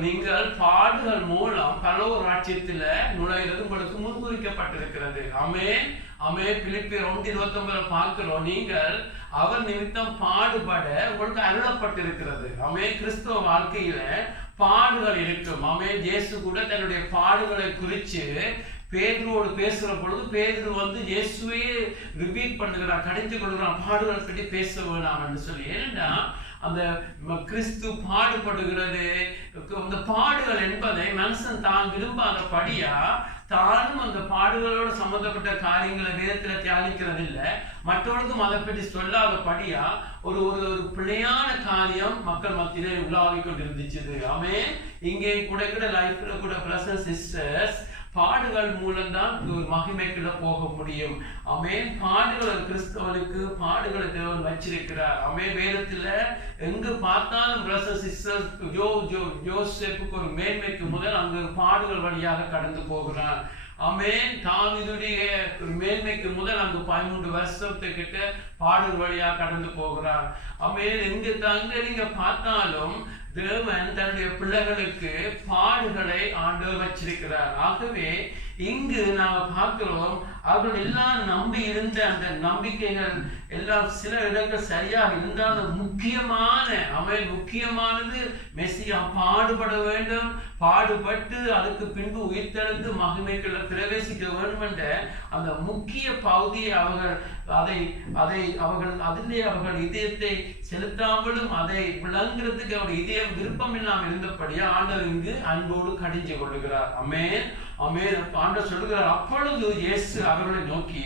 நீங்கள் பாடுகள் மூலம் பரலோக ராஜ்யத்துல நுழைகிறது உங்களுக்கு முன்குறிக்கப்பட்டிருக்கிறது. ஆமென், ஆமென். பிலிப்பியர் 1:29 பார்க்கிறோம், நீங்கள் அவர் நிமித்தம் பாடுபட உங்களுக்கு அருளப்பட்டிருக்கிறது. ஆமென். கிறிஸ்துவ வாழ்க்கையில பாடுகள் இருக்கும். ஆமென். இயேசு கூட தன்னுடைய பாடுகளை குறித்து பேதுருவோடு பேசுற பொழுது பேதுரு இயேசுவையே ரிப்பீட் பண்ணுகிறான், கடிந்து கொடுக்கிறான், பாடுகளை பற்றி பேச வேணாம் என்று சொல்லி. ஏன்னா அந்த கிறிஸ்து பாடுபடுகிறது, அந்த பாடுகள் என்பதை மனுஷன் தான் விரும்பாதபடியா தானும் அந்த பாடுகளோடு சம்பந்தப்பட்ட காரியங்களை வேதத்துல தியானிக்கிறது இல்லை, மற்றவர்களுக்கும் அதை பற்றி சொல்லாதபடியா ஒரு ஒரு பிள்ளையான காரியம் மக்கள் மத்தியிலே உலாவி கொண்டிருந்துச்சு. ஆமென். இங்கே கூட லைஃப்ல கூட பிரதர்ஸ் சிஸ்டர்ஸ் பாடுகள் மூலம்தான் ஒரு மகிமைக்குள்ள போக முடியும். ஆமென். பாடுகள் கிறிஸ்தவனுக்கு பாடுகளை தேவன் வச்சிருக்கிறார். ஆமென். வேதத்துல எங்கு பார்த்தாலும் பிரதர்ஸ் சிஸ்டர்ஸ் யோசேப்புக்கு ஒரு மேன்மைக்கு முதல் அங்கு பாடுகள் வழியாக கடந்து போகிறான். ஆமென். தாவீதுடைய மேன்மைக்கு முதல் அங்கு 13 வருஷத்துக்கிட்ட பாடுகள் வழியாக கடந்து போகிறார். ஆமென். எங்க நீங்க பார்த்தாலும் தேவன் தன்னுடைய பிள்ளைகளுக்கு பாடுகளை ஆண்டவர் வச்சிருக்கிறார். ஆகவே இங்கு நாம் பார்க்கிறோம், அவர்கள் எல்லாம் நம்பி இருந்த அந்த நம்பிக்கைகள் எல்லாம் சில இடங்கள் சரியாக இருந்தாலும் முக்கியமானது மெசியா பாடுபட வேண்டும், பாடுபட்டு அதுக்கு பின்பு உயிர்த்தெழுந்து மகிமைக்குள்ள பிரவேசிக்க வேண்டும் என்ற அந்த முக்கிய பகுதியை அவர்கள் இதயத்தை செலுத்தாமலும் அதை விளங்குறதுக்கு அவருடைய இதயம் விருப்பம் இல்லாமல் இருந்தபடியா ஆண்டவர் இங்கு அன்போடு கடிஞ்சு கொள்ளுகிறார். ஆமென் ஆமென். ஆண்டவர் சொல்லுகிறார், அப்பொழுது இயேசு அவர்களை நோக்கி,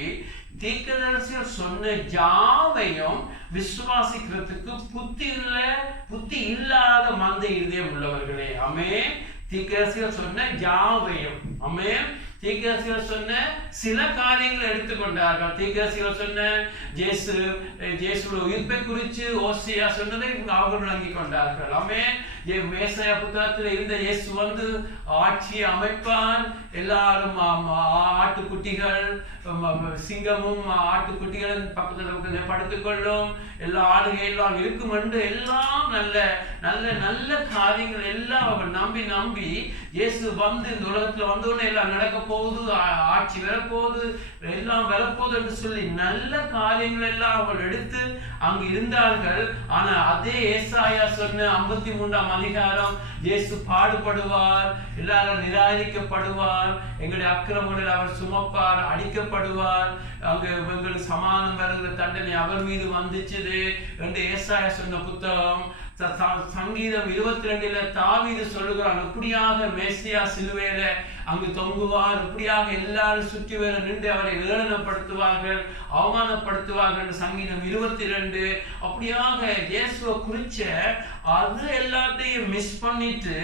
தீர்க்கதரிசிகள் சொன்ன யாவையும் விசுவாசிக்கிறதுக்கு புத்தி இல்லாத மந்தை இதயம் உள்ளவர்களே. ஆமென். தீர்க்கதரிசிகள் சொன்ன யாவையும், ஆமென். தீர்க்கதரிசிகள் சொன்ன சில காரியங்களை எடுத்துக்கொண்டார்கள். தீர்க்கதரிசிகள் சொன்ன இயேசுவோட உயிர்ப்பை குறித்து ஓசியா சொன்னதை அவர்கள் விளங்கி கொண்டார்கள். ஆமென். மேசாயா புத்தகத்தில் இருந்த இயேசு வந்து ஆட்சி அமைப்பான், எல்லாரும் ஆட்டுக்குட்டிகள், சிங்கமும் ஆட்டுக்குட்டிகள் பக்கத்தில் படுத்துக்கொள்ளும், எல்லா ஆடுகையெல்லாம் இருக்கும் என்று எல்லாம் நல்ல நல்ல நல்ல காரியங்கள் எல்லாம் அவர்கள் நம்பி இயேசு வந்து இந்த உலகத்தில் வந்தோடனே எல்லாம் நடக்க போகுது, ஆட்சி வரப்போகுது, எல்லாம் வரப்போகுது என்று சொல்லி நல்ல காரியங்கள் எல்லாம் அவர்கள் எடுத்து அங்கு இருந்தார்கள். ஆனா அதே ஏசாயா சொன்ன 53ஆம் அதிகாரம், இயேசு பாடுபடுவார், எல்லாரும் நிராகரிக்கப்படுவார், எங்களுடைய அக்கிரமங்களில் அவர் சுமப்பார், அடிக்கப்படுவார், அங்கு எங்களுக்கு சமாதானம் வருகிற தண்டனை அவர் மீது வந்துச்சுது என்று ஏசாயா சொன்ன புத்தகம். சங்கீதம் 22 தாவீது சொல்லுகிறான், இப்படியாக மேசியா சிலுவையில அங்கு தொங்குவார், இப்படியாக எல்லாரும் சுற்றி வர நின்று அவரை ஏளனப்படுத்துவார்கள், அவமானப்படுத்துவார்கள் என்று சங்கீதம் 22. அப்படியாக இயேசுவை குறிச்ச அது எல்லாத்தையும் மிஸ் பண்ணிட்டு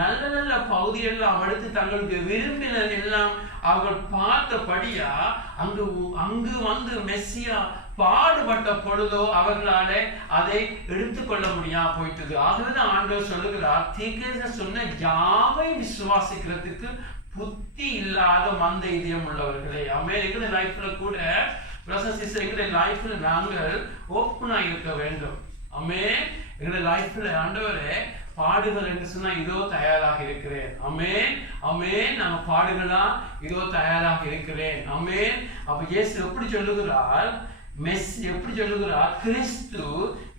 நல்ல நல்ல பகுதியெல்லாம் எடுத்து தங்களுக்கு விரும்பினது எல்லாம் அவர்கள் பார்த்தபடியா அங்கு வந்து மெஸ்ஸியா பாடுபட்ட பொழுதோ அவர்களாலே அதை எடுத்துக்கொள்ள முடியாம போயிட்டது. ஆகவேதான் ஆண்டவர் சொல்லுகிறார், தீர்க்கதரிசி சொன்ன யாவை விசுவாசிக்கிறதுக்கு புத்தி இல்லாத மந்த இதயம் உள்ளவர்களே. எங்களுடைய லைஃப்ல கூட எங்களுடைய லைஃப்ல நாங்கள் ஓப்பனா இருக்க வேண்டும். எங்களுடைய லைஃப்ல ஆண்டவரே பாடுகள் என்று சொன்னா இதோ தயாராக இருக்கிறேன். நாங்க பாடுகளா இதோ தயாராக இருக்கிறேன். அப்ப இயேசு எப்படி சொல்லுகிறார், கிறிஸ்து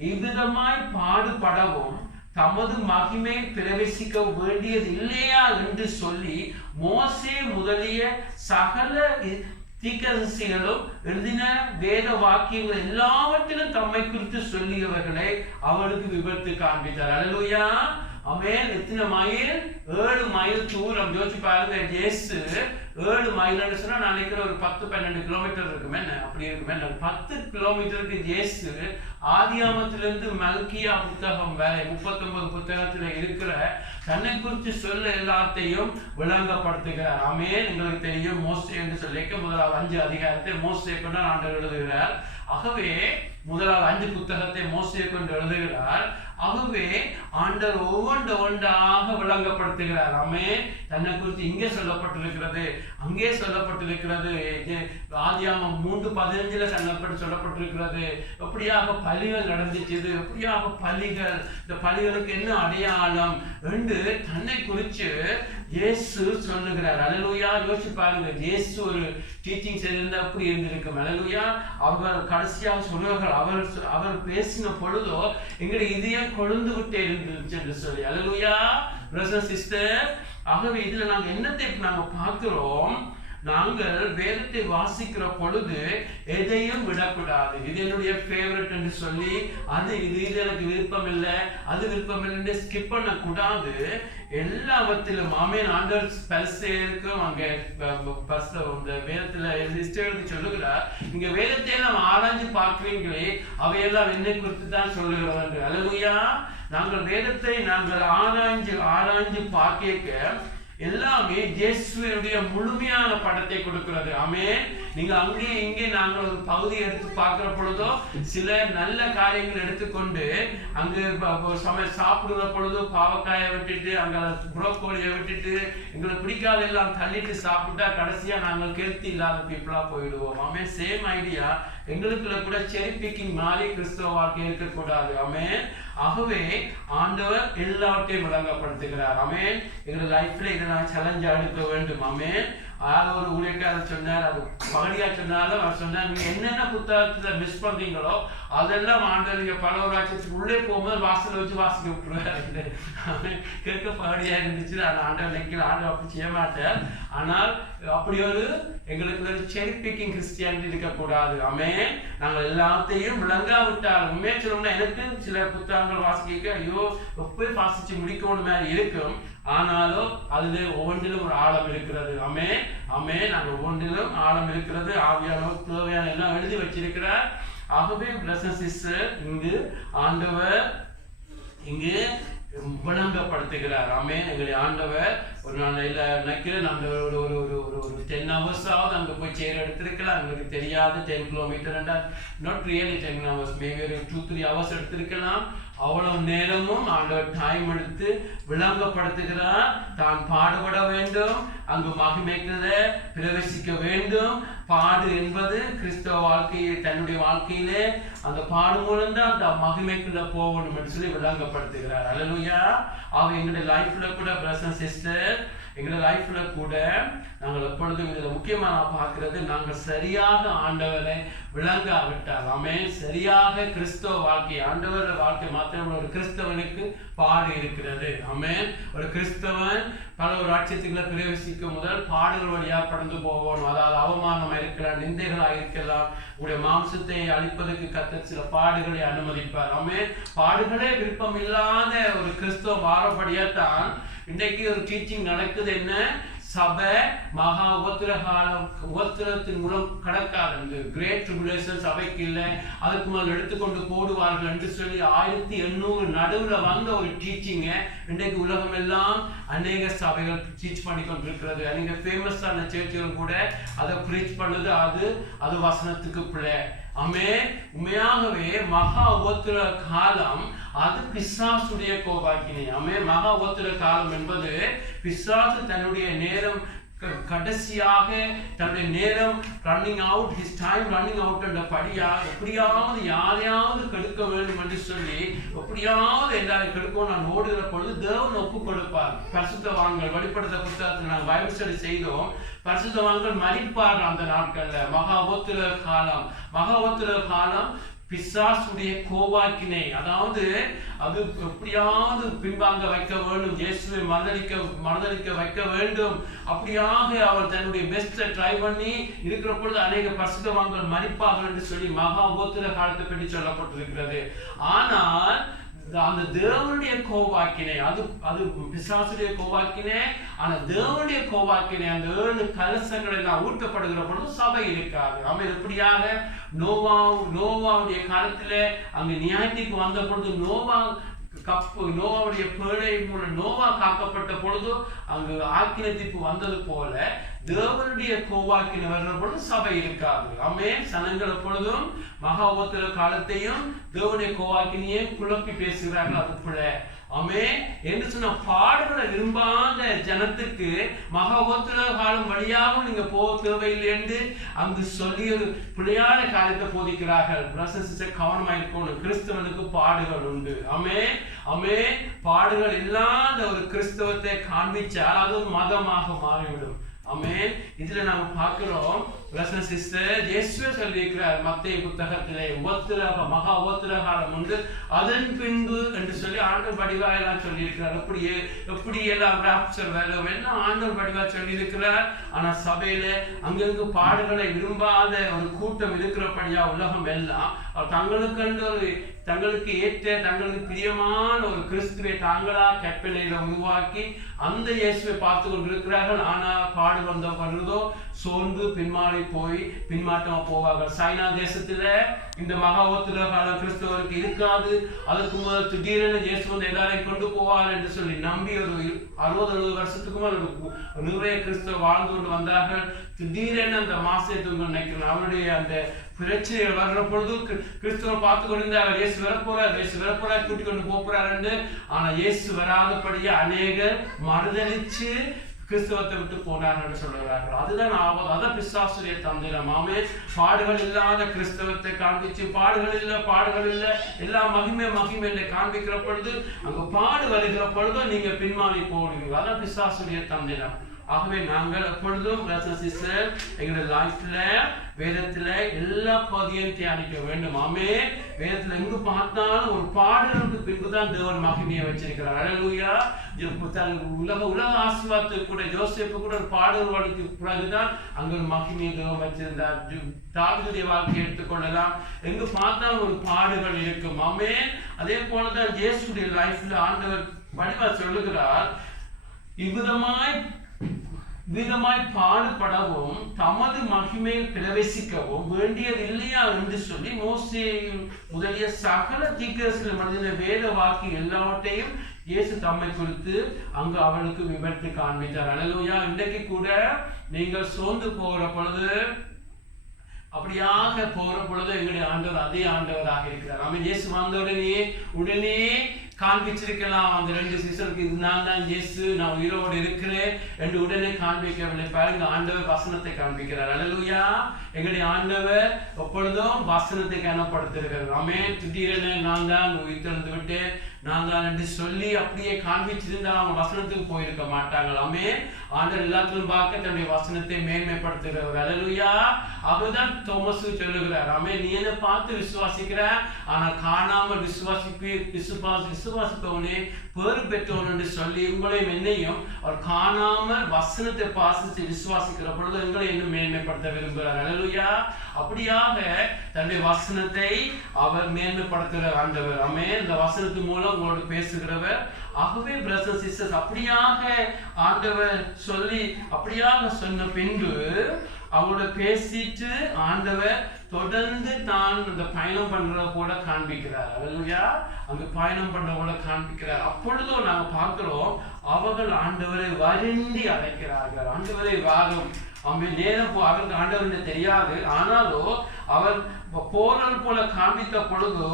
இவ்விதமாய் பாடுபடவும் தமது மகிமை பிரவேசிக்க வேண்டியது இல்லையா என்று சொல்லி மோசே முதலிய சகல தீர்க்கதரிசிகளும் எழுதின வேத வாக்கியங்கள் எல்லாவற்றிலும் தம்மை குறித்து சொல்லியவர்களை அவளுக்கு விபத்து காண்பித்தார். அல்லேலூயா. ஆமென். எத்தனை மைல்? 7 மைல் தூரம். யோசிச்சு பாருங்க, இயேசு 7 மைல் சொன்னா நான் நினைக்கிற ஒரு 10-12 கிலோமீட்டர் இருக்குமே, அப்படி இருக்குமே. 10 கிலோமீட்டருக்கு இயேசு ஆதியாமத்திலிருந்து மல்கியா புத்தகம் வரை 39 புத்தகத்துல இருக்கிற தன்னை குறித்து சொல்ல எல்லாத்தையும் விளங்கப்படுத்துகிறார். எங்களுக்கு தெரியும், மோசே என்று சொல்லிக்க முதலாவது 5 அதிகாரத்தை மோசே கொண்டு ஆண்டவர் எழுதுகிறார். ஆகவே முதலாவது 5 புத்தகத்தை மோசே கொண்டு எழுதுகிறார். ஆகவே ஆண்டவர் ஒவ்வொன்றாக விளங்கப்படுத்துகிறார். தன்னை குறித்து இங்கே சொல்லப்பட்டிருக்கிறது, அங்கே சொல்லப்பட்டிருக்கிறது. ஆதியாகமம் 3:15 தன்னை பற்றி சொல்லப்பட்டிருக்கிறது. எப்படியாக பலிகள் நடந்துச்சு, எப்படியாக பலிகள், இந்த பலிகளுக்கு என்ன அடையாளம் என்று தன்னை குறித்து இயேசு சொல்லுகிறார். அல்லேலூயா. யோசிச்சு பாருங்க, இயேசு ஒரு டீச்சிங் செய்திருந்தா அப்படி இருந்திருக்கும். அல்லேலூயா. அவர் கடைசியாக சொல்லுவார்கள், அவர் பேசின பொழுதோ எங்களுடைய இதயம் கொழுந்து விட்டே இருந்துச்சு என்று சொல்லி. அல்லேலூயா. பிரதர்ஸ் சிஸ்டர், ஆகவே இதுல நாங்க என்னத்தை நாங்க பார்க்கிறோம், நாங்கள் வேதத்தை வாசிக்கிற பொழுது எதையும் விடக்கூடாது. இது என்னுடைய ஃபேவரட் என்று சொல்லி இது எனக்கு விருப்பம் இல்லை, அது விருப்பம் இல்லை ஸ்கிப் பண்ண கூடாது. எல்லாவற்றிலும் ஆண்டவர் பரிசு இருக்கும். அங்க வேதத்துல எழுதி சொல்லுகிறார், நீங்க வேதத்தை எல்லாம் ஆராய்ஞ்சு பார்க்கிறீங்களே, அவையெல்லாம் என்னை குறித்து தான் சொல்லுகிறது. அல்லேலூயா. நாங்கள் வேதத்தை நாங்கள் ஆராய்ஞ்சு பார்க்க எல்லாமே இயேசுவினுடைய முழுமையான படத்தை கொடுக்கிறது. நீங்க அங்கே இங்கே நாங்கள் ஒரு பகுதி எடுத்து பார்க்கிற பொழுதோ சில நல்ல காரியங்கள் எடுத்துக்கொண்டு அங்கு சாப்பிடுற பொழுதோ பாவக்காயை விட்டுட்டு அங்க புரோக்கோலியை விட்டுட்டு எங்களுக்கு பிடிக்காத எல்லாம் தள்ளிட்டு சாப்பிட்டா கடைசியா நாங்கள் கேள்வி இல்லாத பீப்புளா போயிடுவோம். சேம் ஐடியா எங்களுக்குள்ள கூட செரி பிக்கிங் மாதிரி கிறிஸ்தவ வாழ்க்கை இருக்கக்கூடாது. ஆகவே ஆண்டவர் எல்லாவற்றையும் விளங்கப்படுத்துகிறார். ஆமென். எங்களுடைய லைஃப்ல இதெல்லாம் சேலஞ்சா எடுக்க வேண்டும். ஆமென். ஒரு ஊழியக்காரர் சொன்னார், அது பகடியா சொன்னாலும் அவர் சொன்னார், நீங்க என்னென்ன புத்தகத்துல மிஸ் பண்றீங்களோ அதெல்லாம் ஆண்டவர் நீங்க பரவராட்சியத்துக்கு உள்ளே போகும்போது வாசல வச்சு வாசிக்க விட்டுருவாரு. கேட்க பகடியா இருந்துச்சு. ஆனா ஆண்டவர் நினைக்கல, ஆண்டவர் அப்படி செய்ய மாட்டார். ஆனால் அப்படி ஒரு எங்களுக்கு ஒரு செரி பிக்கிங் கிறிஸ்டியானிட்டி இருக்கக்கூடாது. ஆமென். நாங்கள் எல்லாத்தையும் விளங்காவிட்டால் உண்மையை சொல்லணும்னா எனக்கு சில புத்தகங்கள் வாசிக்க ஐயோ எப்போ வாசிச்சு முடிக்கணும் மாதிரி இருக்கும். ஆனாலும் அதுல ஒவ்வொன்றிலும் ஒரு ஆழம் இருக்கிறது. ஆமென். ஆமென். நாங்கள் ஒவ்வொன்றிலும் ஆழம் இருக்கிறது. ஆவியானவர் தேவையான எல்லாம் எழுதி வச்சிருக்கிறார். ஆகவே பிரதர்ஸ் சிஸ்டர், இங்கு ஆண்டவர் இங்கு விளங்கப்படுத்துகிறார். ஆமென். எங்களுடைய ஆண்டவர் ஒரு நாள் நினைக்கிறேன் அந்த ஒரு 10 hours அங்க போய் சேர எடுத்திருக்கலாம். எங்களுக்கு தெரியாது 10 kilometer not really 10 hours, maybe ஒரு 2-3 hours எடுத்திருக்கலாம். அவ்வளவு நேரமும் ஆண்டவர் டைம் எடுத்து விளங்கப்படுத்துகிறார். தான் பாடுபட வேண்டும், அங்கு மகிமைக்குள்ள பிரவேசிக்க வேண்டும். பாடு என்பது கிறிஸ்தவ வாழ்க்கையை தன்னுடைய வாழ்க்கையிலே அந்த பாடு மூலம்தான் அந்த மகிமைக்குள்ள போகணும் என்று சொல்லி விளங்கப்படுத்துகிறார். அல்லேலூயா. அவ எங்களுடைய லைஃப்ல கூட பிரதர்ஸ் சிஸ்டர், எங்களுடைய லைஃப்ல கூட நாங்கள் எப்பொழுதும் இதுல முக்கியமா பார்க்கிறது, நாங்கள் சரியாக ஆண்டவரை விளங்காவிட்டால். ஆமென். சரியாக கிறிஸ்தவ வாழ்க்கை, ஆண்டவர் வாழ்க்கை மாத்திரம் ஒரு கிறிஸ்தவனுக்கு பாடு இருக்கிறது. ஆமென். ஒரு கிறிஸ்தவன் பல ஒரு ராட்சியத்துக்குள்ள பிரவேசிக்க முதல் பாடுகள் வழியா கடந்து போகணும். அதாவது அவமானம் இருக்கலாம், நிந்தைகளா இருக்கலாம், உங்களுடைய மாம்சத்தை அழிப்பதற்கு கர்த்தர் சில பாடுகளை அனுமதிப்பார். ஆமென். பாடுகளே விருப்பம் இல்லாத ஒரு கிறிஸ்தவ மாறபடியாத்தான் இன்றைக்கு ஒரு டீச்சிங் நடக்குது. என்ன? சபை மகா உபத்திர காலம், உபத்திரத்தின் மூலம் கடக்காது. கிரேட் ட்ரிபுலேஷன் சபைக்கு இல்லை, அதுக்கு மேல் எடுத்துக்கொண்டு போடுவார்கள் என்று சொல்லி 1800 நடுவில் வந்த ஒரு டீச்சிங்க இன்றைக்கு உலகம் எல்லாம் அநேக சபைகள் டீச் பண்ணி கொண்டிருக்கிறது. அநேக ஃபேமஸான சர்ச்சுகள் கூட அதை ப்ரீச் பண்ணுது. அது வசனத்துக்கு பிள்ளை. ஆமென். உண்மையாகவே மகா உபத்திர காலம் அது பிசாசுடைய கோபாக்கினை. ஆமென். மகா உபத்திர காலம் என்பது பிசாசு தன்னுடைய நேரம் கடைசியாக தன்னுடைய நேரம் running out, his time running out என்ற படியா எப்படியாவது யாரையாவது கெடுக்க வேண்டும் என்று சொல்லி எப்படியாவது எல்லாரையும் கெடுக்கும் நான் ஓடுகிற பொழுது தேவன் ஒப்பு கொடுப்பார். பரிசுத்தவான்கள் வெளிப்படுத்த புத்தகத்தில் நாங்கள் பைபிள் ஸ்டடி செய்தோம். பரிசுத்தவான்கள் மரிப்பார்கள் அந்த நாட்கள்ல. மகா உபத்திர காலம், மகா உபத்திர காலம் பிசாசுடைய கோவாக்கினை. அதாவது அது எப்படியாவது பின்வாங்க வைக்க வேண்டும், இயேசுவை மறுதலிக்க வைக்க வேண்டும். அப்படியாக அவர் தன்னுடைய பெஸ்ட்டை ட்ரை பண்ணி இருக்கிற பொழுது அநேக பரிசுத்தவான்கள் மரிப்பார்கள் என்று சொல்லி மகா உபத்திர காலத்தை பற்றி சொல்லப்பட்டிருக்கிறது. ஆனால் அந்த தேவனுடைய கோவாக்கினை, அது பிசாசுடைய கோவாக்கினை. ஆனா தேவனுடைய கோவாக்கினை, அந்த 7 கலசங்கள் எல்லாம் ஊட்டப்படுகிற பொழுது சபை இருக்காது. அவன் எப்படியாக நோவாவுடைய காலத்துல அங்கு நியாயத்திற்கு வந்த பொழுது நோவாவுடைய பேழை மூலம் நோவா காக்கப்பட்ட பொழுது அங்கு ஆக்கினத்திற்கு வந்தது போல தேவனுடைய கோவாக்கினை வர்ற பொழுது சபை இருக்காது. ஆமென். சனங்கள் எப்பொழுதும் மகா உபத்திர காலத்தையும் தேவனுடைய கோவாக்கினையே குழப்பி பேசுகிறார்கள். அது பிள்ளை. ஆமென். என்று சொன்ன பாடுகளை விரும்பாத ஜனத்துக்கு மகா உபத்திர காலம் வழியாக நீங்க போக தேவையில்லை என்று அங்கு சொல்லி ஒரு பிள்ளையான காலத்தை போதிக்கிறார்கள். கவனமாக இருக்கணும். கிறிஸ்தவனுக்கு பாடுகள் உண்டு. ஆமென். ஆமென். பாடுகள் இல்லாத ஒரு கிறிஸ்தவத்தை காண்பிச்சால் அது மதமாக மாறிவிடும். ஆமென். இதுல நாம பார்க்கிறோம் பிரதர்ஸ் சிஸ்டர், இயேசுவே சொல்லியிருக்கிறார் மத்தேயு புத்தகத்திலே மகா உபத்திர காலம் உண்டு, அதன் பின்பு என்று சொல்லி ஆண்டவர் வடிவாக எல்லாம் சொல்லியிருக்கிறார். எப்படி எல்லாம் ராப்சர் வேலை எல்லாம் ஆண்டவர் வடிவாக சொல்லியிருக்கிறார். ஆனா சபையில அங்கங்கு பாடுகளை விரும்பாத ஒரு கூட்டம் இருக்கிறபடியா உலகம் எல்லாம் தங்களுக்கு ஏற்ற தங்களுக்கு பிரியமான ஒரு கிறிஸ்துவை தாங்களா கற்பனையில உருவாக்கி அந்த இயேசுவை பார்த்து கொண்டிருக்கிறார்கள். ஆனா பாடு வந்த வருதோ சோர்ந்து பின்மாறி போய் பின்மாற்றமா போவார்கள். சைனா தேசத்துல இந்த மகா உபத்திர காலம் கிறிஸ்தவருக்கு இருக்காது. அதுக்கு முதல் திடீரென இயேசு வந்து எல்லாரையும் கொண்டு போவார் என்று சொல்லி நம்பி ஒரு 60-70 வருஷத்துக்கு மேல் நிறைய கிறிஸ்தவ வாழ்ந்து கொண்டு வந்தார்கள். திடீரென அந்த மாசத்துக்கு நினைக்கிறேன் அவருடைய அந்த பிரச்சனைகள் வர்ற பொழுது கிறிஸ்தவர் பார்த்து கொண்டிருந்தார். இயேசு வரப்போறார் கூட்டிக் கொண்டு போறார் என்று. ஆனா இயேசு வராதபடியே அநேகர் மறுதலிச்சு கிறிஸ்தவத்தை விட்டு போனார்கள் என்று சொல்லுகிறார்கள். அதுதான் அதான் பிசாசுடைய தந்திரம். ஆமென். பாடுகள் இல்லாத கிறிஸ்தவத்தை காண்பிச்சு பாடுகள் இல்லை எல்லா மகிமை காண்பிக்கிற பொழுது அங்க பாடு வருகிற பொழுதும் நீங்க பின்வாங்கி போடுவீங்க. அதான் பிசாசுடைய தந்திரம். ஆகவே நாங்கள் எப்பொழுதும் எங்களுடைய லைஃப்ல வேதத்துல எல்லா பகுதியும் தியானிக்க வேண்டும். ஆமென். வேதத்துல எங்கு பார்த்தாலும் ஒரு பாடலுக்கு பின்புதான் தேவன் மகிமையை வச்சிருக்கிறார். அல்லேலூயா. உலக ஆசீர்வாதத்துக்கு கூட யோசேப்பு கூட ஒரு பாடல்களுக்கு பிறகுதான் அங்க ஒரு மகிமையை தேவன் வச்சிருந்தார். தாவீதுடைய வாழ்க்கையை எடுத்துக்கொள்ளலாம். எங்கு பார்த்தாலும் ஒரு பாடுகள் இருக்கும். ஆமென். அதே போலதான் இயேசுடைய லைஃப்ல ஆண்டவர் வடிவா சொல்லுகிறார், விதமாய் பாடுபடவும் தமது மகிமையில் பிரவேசிக்கவும் வேண்டியது இல்லையா என்று சொல்லி மோசே முதலிய சகல தீர்க்கதரிசிகள் மனிதன வேத வாக்கு எல்லாவற்றையும் இயேசு தம்மை குறித்து அங்கு அவளுக்கு விவரித்து காண்பித்தார். அல்லேலூயா. இன்றைக்கு கூட நீங்கள் சோர்ந்து போகிற பொழுது, அப்படியாக போகிற பொழுது எங்களுடைய ஆண்டவர் அதே ஆண்டவராக இருக்கிறார். ஆமென். இயேசு வந்த உடனே காண்பிச்சிருக்கலாம் அந்த 2 சீசனுக்கு, இது நான் தான் இயேசு, நான் உயிரோடு இருக்கிறேன் என்று உடனே காண்பிக்கவில்லை. பாருங்க, ஆண்டவர் வசனத்தை காண்பிக்கிறார். அல்லேலூயா. எங்களுடைய ஆண்டவர் எப்பொழுதும் வசனத்தை கனப்படுத்திருக்கிறார். ஆமென். திடீரென நான் தான் உயிர் திறந்து விட்டேன், நான் தான் என்று சொல்லி அப்படியே காண்பிச்சிருந்தா அவங்க வசனத்துக்கு போயிருக்க மாட்டாங்க. ஆமென். ஆண்டவர் எல்லாத்திலும் பார்க்க தன்னுடைய வசனத்தை மேன்மைப்படுத்துகிறவர். அல்லேலூயா. அவர்தான் தோமஸ் சொல்லுகிறார், ஆமென், நீ என்ன பார்த்து விசுவாசிக்கிற, ஆனால் காணாமல் விசுவாசிப்பவனே பேறு பெற்றவன் என்று சொல்லி உங்களையும் என்னையும் அவர் காணாமல் வசனத்தை பாசித்து விசுவாசிக்கிற பொழுது எங்களை இன்னும் மேன்மைப்படுத்த விரும்புகிறார். அல்லேலூயா. அப்படியாக தன்னுடைய வசனத்தை அவர் மேன்மைப்படுத்துகிற ஆண்டவர். ஆமென். இந்த வசனத்து மூலம் உங்களோடு பேசுகிறவர். ஆகவே பிரதர்ஸ் சிஸ்டர்ஸ், அப்படியாக ஆண்டவர் சொல்லி அப்படியாக சொன்ன பின்பு அவங்களோட பேசிட்டு ஆண்டவர் தொடர்ந்து தான் அந்த பயணம் பண்றத போல காண்பிக்கிறார். அல்லேலூயா. அங்க பயணம் பண்ற போல காண்பிக்கிறார். அப்பொழுதும் நாங்க பார்க்கிறோம், அவர்கள் ஆண்டவரை வருந்தி அழைக்கிறார்கள். ஆண்டவரை வாரும். அவன் நேரம் அவருக்கு ஆண்டவர்னு தெரியாது, ஆனாலும் அவர் போறது போல காண்பித்த பொழுது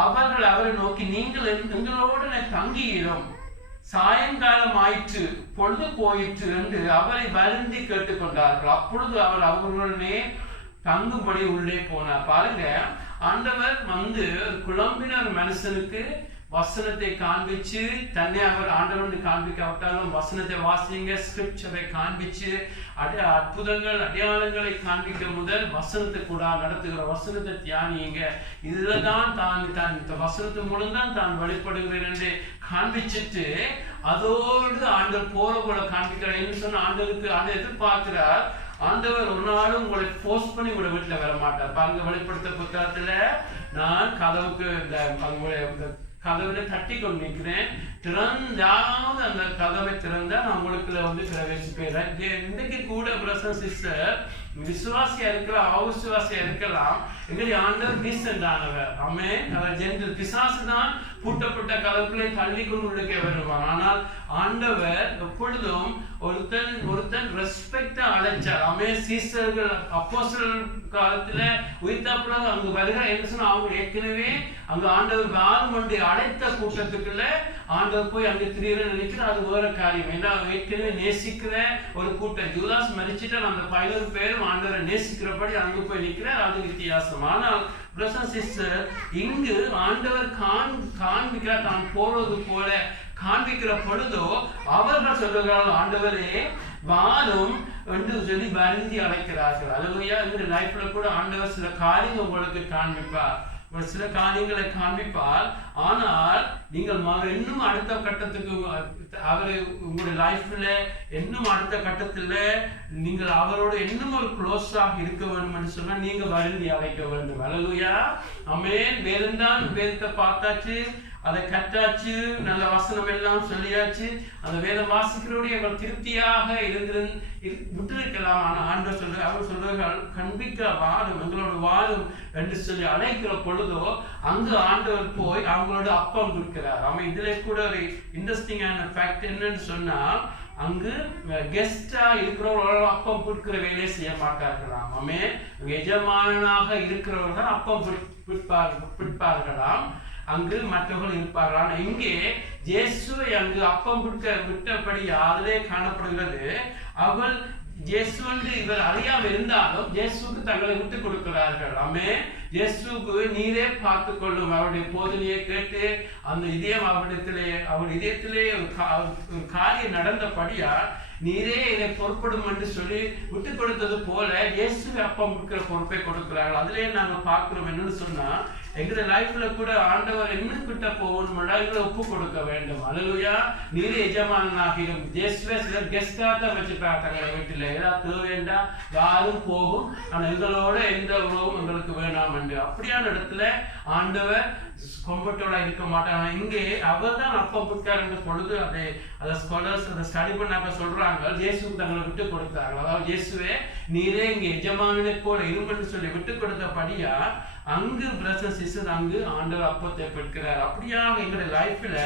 அவர்கள் அவரை நோக்கி, நீங்கள் எங்களோடு தங்கியிடும், சாயங்காலம் ஆயிற்று, பொழுது போயிற்று என்று அவரை வருந்தி கேட்டுக்கொண்டார்கள். அப்பொழுது அவர் அவர்களுடனே தங்கும்படி உள்ளே போனார். பாருங்க, ஆண்டவர் குழம்பின ஒரு மனுஷனுக்கு வசனத்தை காண்பிச்சு, தன்னை அவர் ஆண்டவன் காண்பிக்காவிட்டாலும் வசனத்தை வாசிங்க, ஸ்கிரிப்சரை காண்பிச்சு அற்புதங்கள் அடையாளங்களை காண்பிக்க முதல் வசனத்தை கூட நடத்துகிற வசனத்தை தியானியுங்க. இதுல தான் தான் வசனத்தின் மூலம் தான் தான் வெளிப்படுகிறேன் என்று காண்பிச்சுட்டு அதோடு ஆண்டவர் போற போல காண்பிக்கிறார். என்ன சொன்ன ஆண்டவருக்கு எதிர்பார்க்கிறார். ஆண்டவர் ஒரு நாளும் உங்களை போஸ்ட் பண்ணி உங்களை வீட்டுல வர மாட்டார். பாருங்க, வெளிப்படுத்த புத்தகத்துல நான் கதவுல தட்டி கொண்டு நிற்கிறேன், திறந்தாவது அந்த கதவை திறந்தா நான் உங்களுக்கு பிரவேசிப்பேன். இன்றைக்கு கூட பிரதர்ஸ் சிஸ்டர் விசுவாசியா இருக்கலாம், அவிசுவாசியா இருக்கலாம், எங்களுடைய ஆண்டவர் டீசென்ட் ஆனவர். ஆமென். அவர் ஜென்டில். பிசாசு தான் பூட்டப்பட்ட கதவுகளை தள்ளி கொண்டு உள்ளே வருவான். ஆனால் ஆண்டவர் எப்பொழுதும் ஒருத்தன் ரெஸ்பெக்டா அழைச்சார். ஆமென். சீசர்கள் அப்போஸ்தலர் காலத்துல உயிர்த்தாப்புல அங்க வருகிற என்ன சொன்னா, அவங்க ஏற்கனவே அங்க ஆண்டவர் வாரம் ஒன்றை அழைத்த கூட்டத்துக்குள்ள ஆண்டவர் போய் அங்க திடீர்னு நினைக்கிறார். அது வேற காரியம். ஏன்னா ஏற்கனவே நேசிக்கிற ஒரு கூட்டம், யூதாஸ் மரிச்சிட்டு அந்த 11 பேரும் ஆண்டவரை நேசிக்கிறபடி அங்க போய் நிற்கிறார். அது வித்தியாசம். ஆனால் பிரதர்ஸ் சிஸ்டர், இங்கு ஆண்டவர் காண்பிக்கிறார், தான் போறது போல காண்பிக்கிற பொழுதோ அவர்கள் சொல்லுகிறார்கள், ஆண்டவரே வாழும் என்று சொல்லி வருந்தி அழைக்கிறார்கள். அல்லேலூயா. இந்த லைஃப்ல கூட ஆண்டவர் சில காரியங்கள் உங்களுக்கு காண்பிப்பார், சில காரியங்களை காண்பிப்பார். ஆனால் நீங்கள் இன்னும் அடுத்த கட்டத்துக்கு அவரு உங்களுடைய லைஃப்ல இன்னும் அடுத்த கட்டத்துல நீங்கள் அவரோட இன்னும் ஒரு க்ளோஸாக இருக்க வேண்டும் என்று சொன்னா நீங்க வருந்தி அழைக்க வேண்டும். அல்லேலூயா. ஆமென். வேதத்தை பார்த்தாச்சு, அதை கற்றாச்சு, நல்ல வசனம் எல்லாம் சொல்லியாச்சு, அந்த வேதம் வாசிக்கிறோடைய எங்கள் திருப்தியாக விட்டிருக்கலாம். ஆனால் ஆண்டவர் அவர் சொல்றார்கள், கண்டிக்க வாழும், எங்களோட வாழும் என்று சொல்லி அழைக்கிற பொழுதோ அங்கு ஆண்டவர் போய் அவங்களோட அப்பம் கொடுக்கிறார். அவன் இதுல கூட ஒரு இன்ட்ரெஸ்டிங்கான ஃபேக்ட் என்னன்னு சொன்னா, அங்கு கெஸ்டா இருக்கிறவங்களோட அப்பம் கொடுக்கிற வேலையை செய்ய மாட்டார்களாம். ஆமென். எஜமானனாக இருக்கிறவர்கள் அப்பம் பிற்பார்களாம். அங்கு மற்றவர்கள் இருப்பார்கள். ஆனால் இங்கே இயேசுவை அங்கு அப்பம் விட்டபடி அதிலே காணப்படுகிறது. அவள் இயேசு வந்து இவர் அறியாமல் இருந்தாலும் இயேசுக்கு தங்களை விட்டு கொடுக்கிறார்கள். ஆமென். இயேசுக்கு நீரே பார்த்து கொள்ளும். அவருடைய போதனையை கேட்டு அந்த இதயம் அவருடைய இதயத்திலே ஒரு காரியம் நடந்தபடியா நீரே இதை பொறுப்படும் என்று சொல்லி விட்டு கொடுத்தது போல இயேசுவை அப்பம் இருக்கிற பொறுப்பை கொடுக்கிறார்கள். அதிலே நாங்கள் பார்க்கிறோம். என்னன்னு சொன்னா எங்களுடைய லைஃப்ல கூட ஆண்டவர் என்ன கிட்ட போகணும்னா எங்களை ஒப்பு கொடுக்க வேண்டும். அல்லேலூயா. நீரே எஜமானாகிடும். இயேசுவே சிலர் கெஸ்டா தான் வச்சுட்டாங்க தங்களை வீட்டில். ஏதாவது தேவைண்டா யாரும் போகும், ஆனால் எங்களோட எந்த உறவும் எங்களுக்கு வேணாம் என்று. அப்படியான இடத்துல ஆண்டவர் கம்ஃபர்டோட இருக்க மாட்டாங்க. இங்கே அவர் தான் அப்பம் விட்டார் பொழுது அதை ஸ்காலர்ஸ் அதை ஸ்டடி பண்ணாக்க சொல்றாங்க, இயேசுக்கு தங்களை விட்டு கொடுத்தார்கள். அதாவது இயேசுவே நீரே இங்கே எஜமானனை போல இரும்புன்னு சொல்லி விட்டு கொடுத்தபடியா அங்கு பிரதர்ஸ் சிஸ்டர் அங்கு ஆண்டவர் அப்பத்தை பெற்கிறார். அப்படியாக எங்களுடைய லைஃப்ல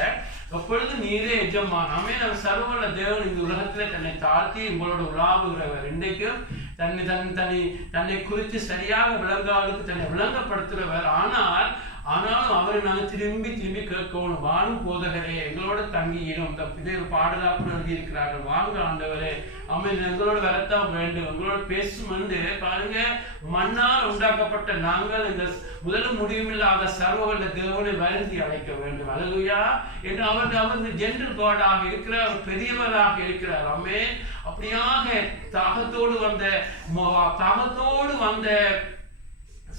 எப்பொழுது நீரே எஜமான். ஆமென். அவர் சர்வவல்ல தேவன் இந்த உலகத்துல தன்னை தாழ்த்தி உங்களோட உலாவுகிறவர். இன்றைக்கும் தன்னை குறித்து சரியாக விளங்காதவர்களுக்கு தன்னை விளங்கப்படுத்துகிறவர். ஆனாலும் அவரை நாங்கள் திரும்பி கேட்கணும். வாழும் போதகரே எங்களோட தங்கியிடும். இதே ஒரு பாடலாக எழுதி இருக்கிறார்கள். வாங்க ஆண்டவரே, ஆமென், எங்களோட வரத்தான் வேண்டும், எங்களோட பேசும் என்று பாருங்க. மண்ணால் உண்டாக்கப்பட்ட நாங்கள் இந்த முதலும் முடிவுமில்லாத சர்வவல்ல தேவனை வருந்தி அழைக்க வேண்டும். அல்லேலூயா. என்று அவர் ஜென்ரல் காடாக இருக்கிறார், பெரியவராக இருக்கிறார். ஆமென். அப்படியாக தாகத்தோடு வந்த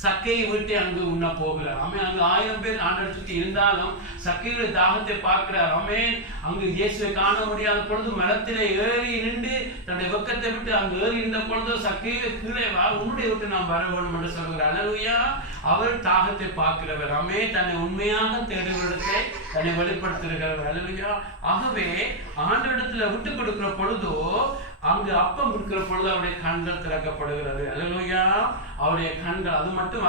சக்கையை விட்டு அங்கு உண்ண போகிறார். ஆமென். அங்கு 1000 பேர் ஆண்டவரை சுற்றி இருந்தாலும் சக்கையுடைய தாகத்தை பார்க்கிறார். ஆமென். அங்கு இயேசுவை காண முடியாத பொழுது மரத்திலே ஏறி நின்று தன்னுடைய வெக்கத்தை விட்டு அங்கு ஏறி இருந்த பொழுது சக்கையை கீழே வா, உன்னுடைய விட்டு நாம் வர வேண்டும் என்று சொல்கிறார். அல்லேலூயா. அவர் தாகத்தை பார்க்கிறவர். ஆமென். தன்னை உண்மையாக தேடுவதற்கு தன்னை வெளிப்படுத்துகிறவர். அல்லேலூயா. ஆகவே ஆண்டவரிடத்துல விட்டு கொடுக்கிற பொழுதோ அங்கு அப்பம் இருக்கிற பொழுது அவருடைய கண்கள் திறக்கப்படுகிறது. அல்லேலூயா. அவருடைய கண்கள் அது மட்டும்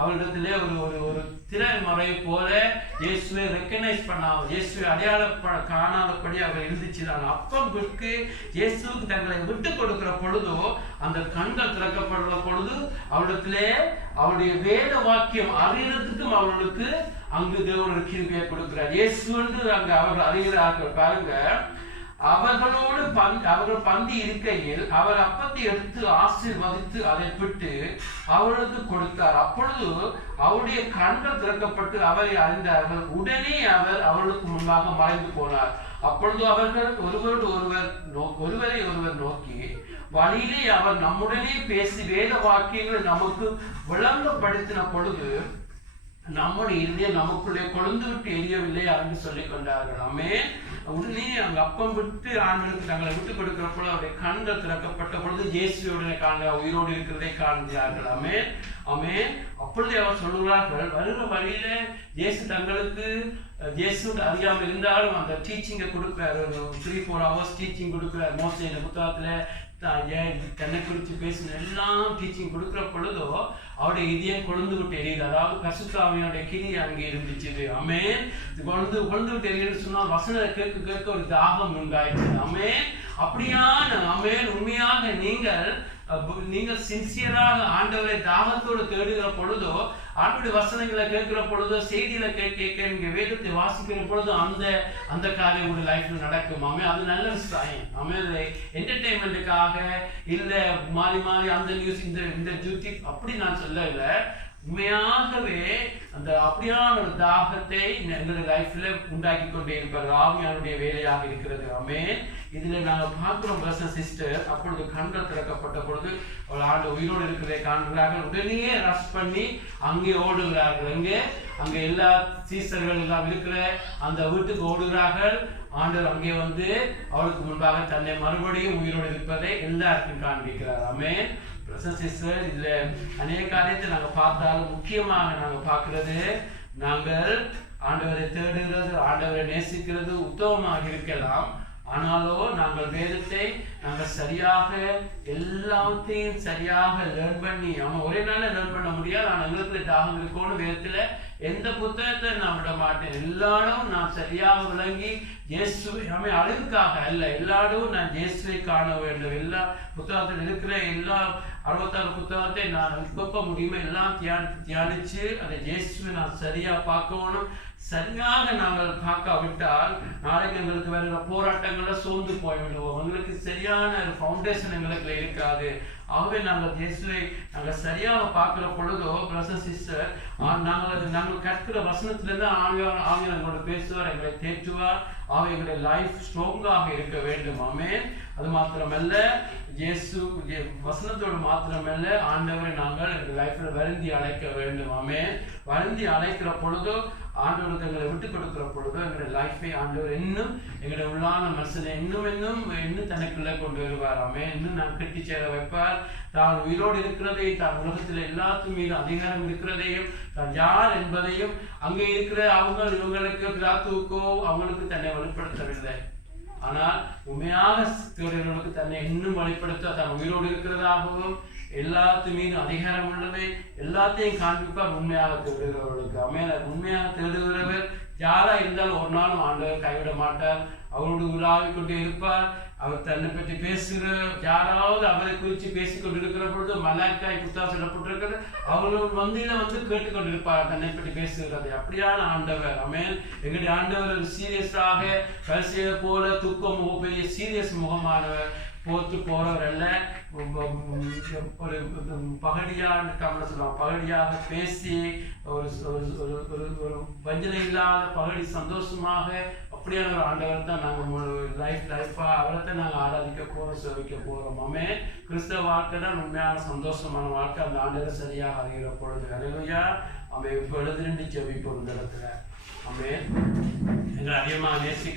அவரிடத்திலே ஒரு திரைமறை போல இயேசுவை ரெக்கக்னைஸ் பண்ணாமல் இயேசுவை அடையாள காணாதபடி அவர் இருந்துச்சுதான். அப்பம் விட்டு இயேசுக்கு தங்களை விட்டு கொடுக்கிற பொழுதோ அந்த கண்கள் திறக்கப்படுற பொழுது அவரிடத்திலே அவருடைய வேத வாக்கியம் அறியறதுக்கும் அவர்களுக்கு அங்கு தேவனுடைய கிருபையை கொடுக்கிறார். இயேசு என்று அங்கு அவர்கள் அறிகிறார்கள். பாருங்க, அவர்கள் பந்தி இருக்கையில் அவர் அப்பத்தை எடுத்து ஆசீர்வதித்து அதை விட்டு அவர்களுக்கு கொடுத்தார். அப்பொழுது அவருடைய கண்கள் திறக்கப்பட்டு அவரை அறிந்தார்கள். உடனே அவர் அவர்களுக்கு முன்பாக மறைந்து போனார். அப்பொழுது அவர்கள் ஒருவரை ஒருவர் நோக்கி, வழியிலே அவர் நம்முடனே பேசி வேத வாக்கியங்களை நமக்கு விளங்கப்படுத்தின பொழுது நம்முடைய இதயம் நமக்குள்ளே கொழுந்து விட்டு எரியவில்லை என்று சொல்லிக் கொண்டார்கள். ஆமென். உடனே அங்கு அப்பம் விட்டு ஆண்டவருக்கு தங்களை விட்டு கொடுக்கிற பொழுது அவருடைய கண்கள் திறக்கப்பட்ட பொழுது இயேசுடைய உயிரோடு இருக்கிறதை காண்கிறார்கள். ஆமென். ஆமென். அப்பொழுது அவர் சொல்லுகிறார்கள், வருகிற வழியில இயேசு தங்களுக்கு இயேசு அறியாமல் இருந்தாலும் அந்த டீச்சிங்கை கொடுக்கிறார். ஒரு 3-4 hours டீச்சிங் கொடுக்கிறார். மோசே இந்த புத்தகத்துல தன்னை குறித்து பேசின எல்லாம் டீச்சிங் கொடுக்கிற பொழுதோ அவருடைய இதயம் கொழுந்து விட்டு எரியுது. அதாவது பரிசுத்த ஆவியானுடைய கிரி அங்கே இருந்துச்சு. ஆமென். கொழுந்து விட்டு எரியுதுன்னு சொன்னால் வசனத்தை கேட்க ஒரு தாகம் உண்டாயிடுச்சு. ஆமென். அப்படியான ஆமென் உண்மையாக நீங்கள் சின்சியராக ஆண்டவரை தாகத்தோடு தேடுகிற பொழுதோ ஆண்டவருடைய வசனங்களை கேட்கிற பொழுதோ செய்தியில கேட்க நீங்க வேதத்தை வாசிக்கிற பொழுது அந்த காரியம் உங்களுடைய லைஃப்ல நடக்கும். அது நல்ல விஷயம். என்டர்டைன்மெண்ட்டுக்காக இல்ல மாறி அந்த நியூஸ் இந்த டியூட்டி அப்படி நான் சொல்லல. உண்மையாகவே அந்த அப்படியான ஒரு தாகத்தை எங்களுடைய லைஃப்ல உண்டாக்கி கொண்டே இருப்பார். ஆவியானுடைய வேலையாக இருக்கிறது. ஆமென். இதுல நாங்கள் பார்க்கிறோம் பிரதர் சிஸ்டர், அப்பொழுது கண்கள் திறக்கப்பட்ட பொழுது அவள் ஆண்டு உயிரோடு இருக்கிறதை காண்கிறார்கள். உடனே ரஷ் பண்ணி அங்கே ஓடுகிறார்கள். அங்கே எல்லா சீசர்கள் எல்லாம் இருக்கிற அந்த வீட்டுக்கு ஓடுகிறார்கள். ஆண்டவர் அங்கே வந்து அவளுக்கு முன்பாக தன்னை மறுபடியும் உயிரோடு இருப்பதை எல்லாருக்கும் காண்பிக்கிறார். ஆமென். சிஸ்டர், இதுல அநேக காரியத்தை நாங்க பார்த்தாலும் முக்கியமாக நாங்க பார்க்கிறது, நாங்கள் ஆண்டவரை தேடுகிறது, ஆண்டவரை நேசிக்கிறது உத்தமமாக இருக்கலாம். ஆனாலோ நாங்கள் வேதத்தை நாங்கள் சரியாக எல்லாத்தையும் சரியாக லேர்ன் பண்ணி ஒரே நாள்ல லேர்ன் பண்ண முடியாது. ஆனால் எங்களுக்கு தாகம் இருக்கணும். வேதத்துல எந்த புத்தகத்தை நான் விட மாட்டேன். எல்லாரும் நான் சரியாக விளங்கி இயேசுவை அழிவுக்காக அல்ல, எல்லாரும் நான் இயேசுவை காண வேண்டும். எல்லா புத்தகத்தில் இருக்கிற எல்லா 66 புத்தகத்தை நான் எப்ப முடியுமோ எல்லாம் தியானிச்சு அந்த இயேசுவை நான் சரியா பார்க்கணும். சரியாக நாங்கள் பார்க்காவிட்டால் நாளைக்கு எங்களுக்கு வேற போராட்டங்கள்ல சோர்ந்து போய்விடுவோம். எங்களுக்கு சரியான ஒரு ஃபவுண்டேஷன் எங்களுக்கு இருக்காது. ஆகவே நாங்கள் இயேசுவை நாங்கள் சரியாக பார்க்கிற பொழுதோ பிரதர் சிஸ்டர் நாங்கள் கற்கிற வசனத்திலிருந்து ஆங்கிலம் எங்களோட பேசுவார், எங்களை தேற்றுவார். ஆகவே எங்களுடைய லைஃப் ஸ்ட்ராங்காக இருக்க வேண்டும். ஆமென். அது மாத்திரமல்ல, இயேசு வசனத்தோடு மாத்திரமல்ல, ஆண்டவரை நாங்கள் எங்கள் லைஃப்ல வருந்தி அழைக்க வேண்டும். ஆமென். வருந்தி அழைக்கிற பொழுதோ ஆண்டவருக்கு எங்களை விட்டு கொடுக்கிற பொழுதோ எங்களுடைய லைஃபை ஆண்டவர் இன்னும் எங்களுடைய உள்ளான மனசனை இன்னும் தனக்குள்ள கொண்டு வருவார். ஆமென். இன்னும் நான் கட்டி சேர வைப்பார். தான் உயிரோடு இருக்கிறதையும், தான் உலகத்தில் எல்லாத்துக்கும் மீது அதிகாரம் இருக்கிறதையும், தான் யார் என்பதையும், அங்கே இருக்கிற இவங்களுக்கு பிலாத்துவுக்கோ அவங்களுக்கு தன்னை வெளிப்படுத்தவில்லை. ஆனால் உண்மையாக தேடுகிறவர்களுக்கு தன்னை இன்னும் வெளிப்படுத்த தான் உயிரோடு இருக்கிறதாகவும், எல்லாத்து மீது அதிகாரம் உள்ளது, எல்லாத்தையும் காண்பிப்பார் உண்மையாக தேடுகிறவர்களுக்கு. ஆமென். உண்மையாக தேடுகிறவர் யாரா இருந்தாலும் ஒரு நாளும் ஆண்டவர் கைவிட மாட்டார். அவரோடு உலாவிக் கொண்டே இருப்பார். அவர் தன்னை பற்றி பேசுகிற யாராவது அவரை குறித்து பேசிக் கொண்டிருக்கிற பொழுது மலாக்காய் புத்தகம் சொல்லப்பட்டிருக்கிறது, அவர்கள் வந்து கேட்டுக்கொண்டிருப்பார் தன்னை பற்றி பேசுகிறது. அப்படியான ஆண்டவர். ஆமென். எங்களுடைய ஆண்டவர் சீரியஸாக கடைசியை போல துக்கம் பெரிய சீரியஸ் முகமானவர், போத்து போறவர் அல்ல. ஒரு பகடியாக தமிழ் சொல்லுவாங்க, பகடியாக பேசி ஒரு வஞ்சனை இல்லாத பகடி சந்தோஷமாக அப்படியான ஒரு ஆண்டவர் தான் நாங்கள் லைஃபா அவரை தான் நாங்கள் ஆராதிக்க போறோம், சேவிக்க போறோம். ஆமென். கிறிஸ்தவ வாழ்க்கை தான் உண்மையான சந்தோஷமான வாழ்க்கை. அந்த ஆண்டவரை சரியாக அறிகிற பொழுது ஹல்லேலூயா. அவன் இப்ப எழுதிருந்து ஜெபிப்போம் இந்த இடத்துல. ஆமென். எங்களை அதிகமாக நேசிக்க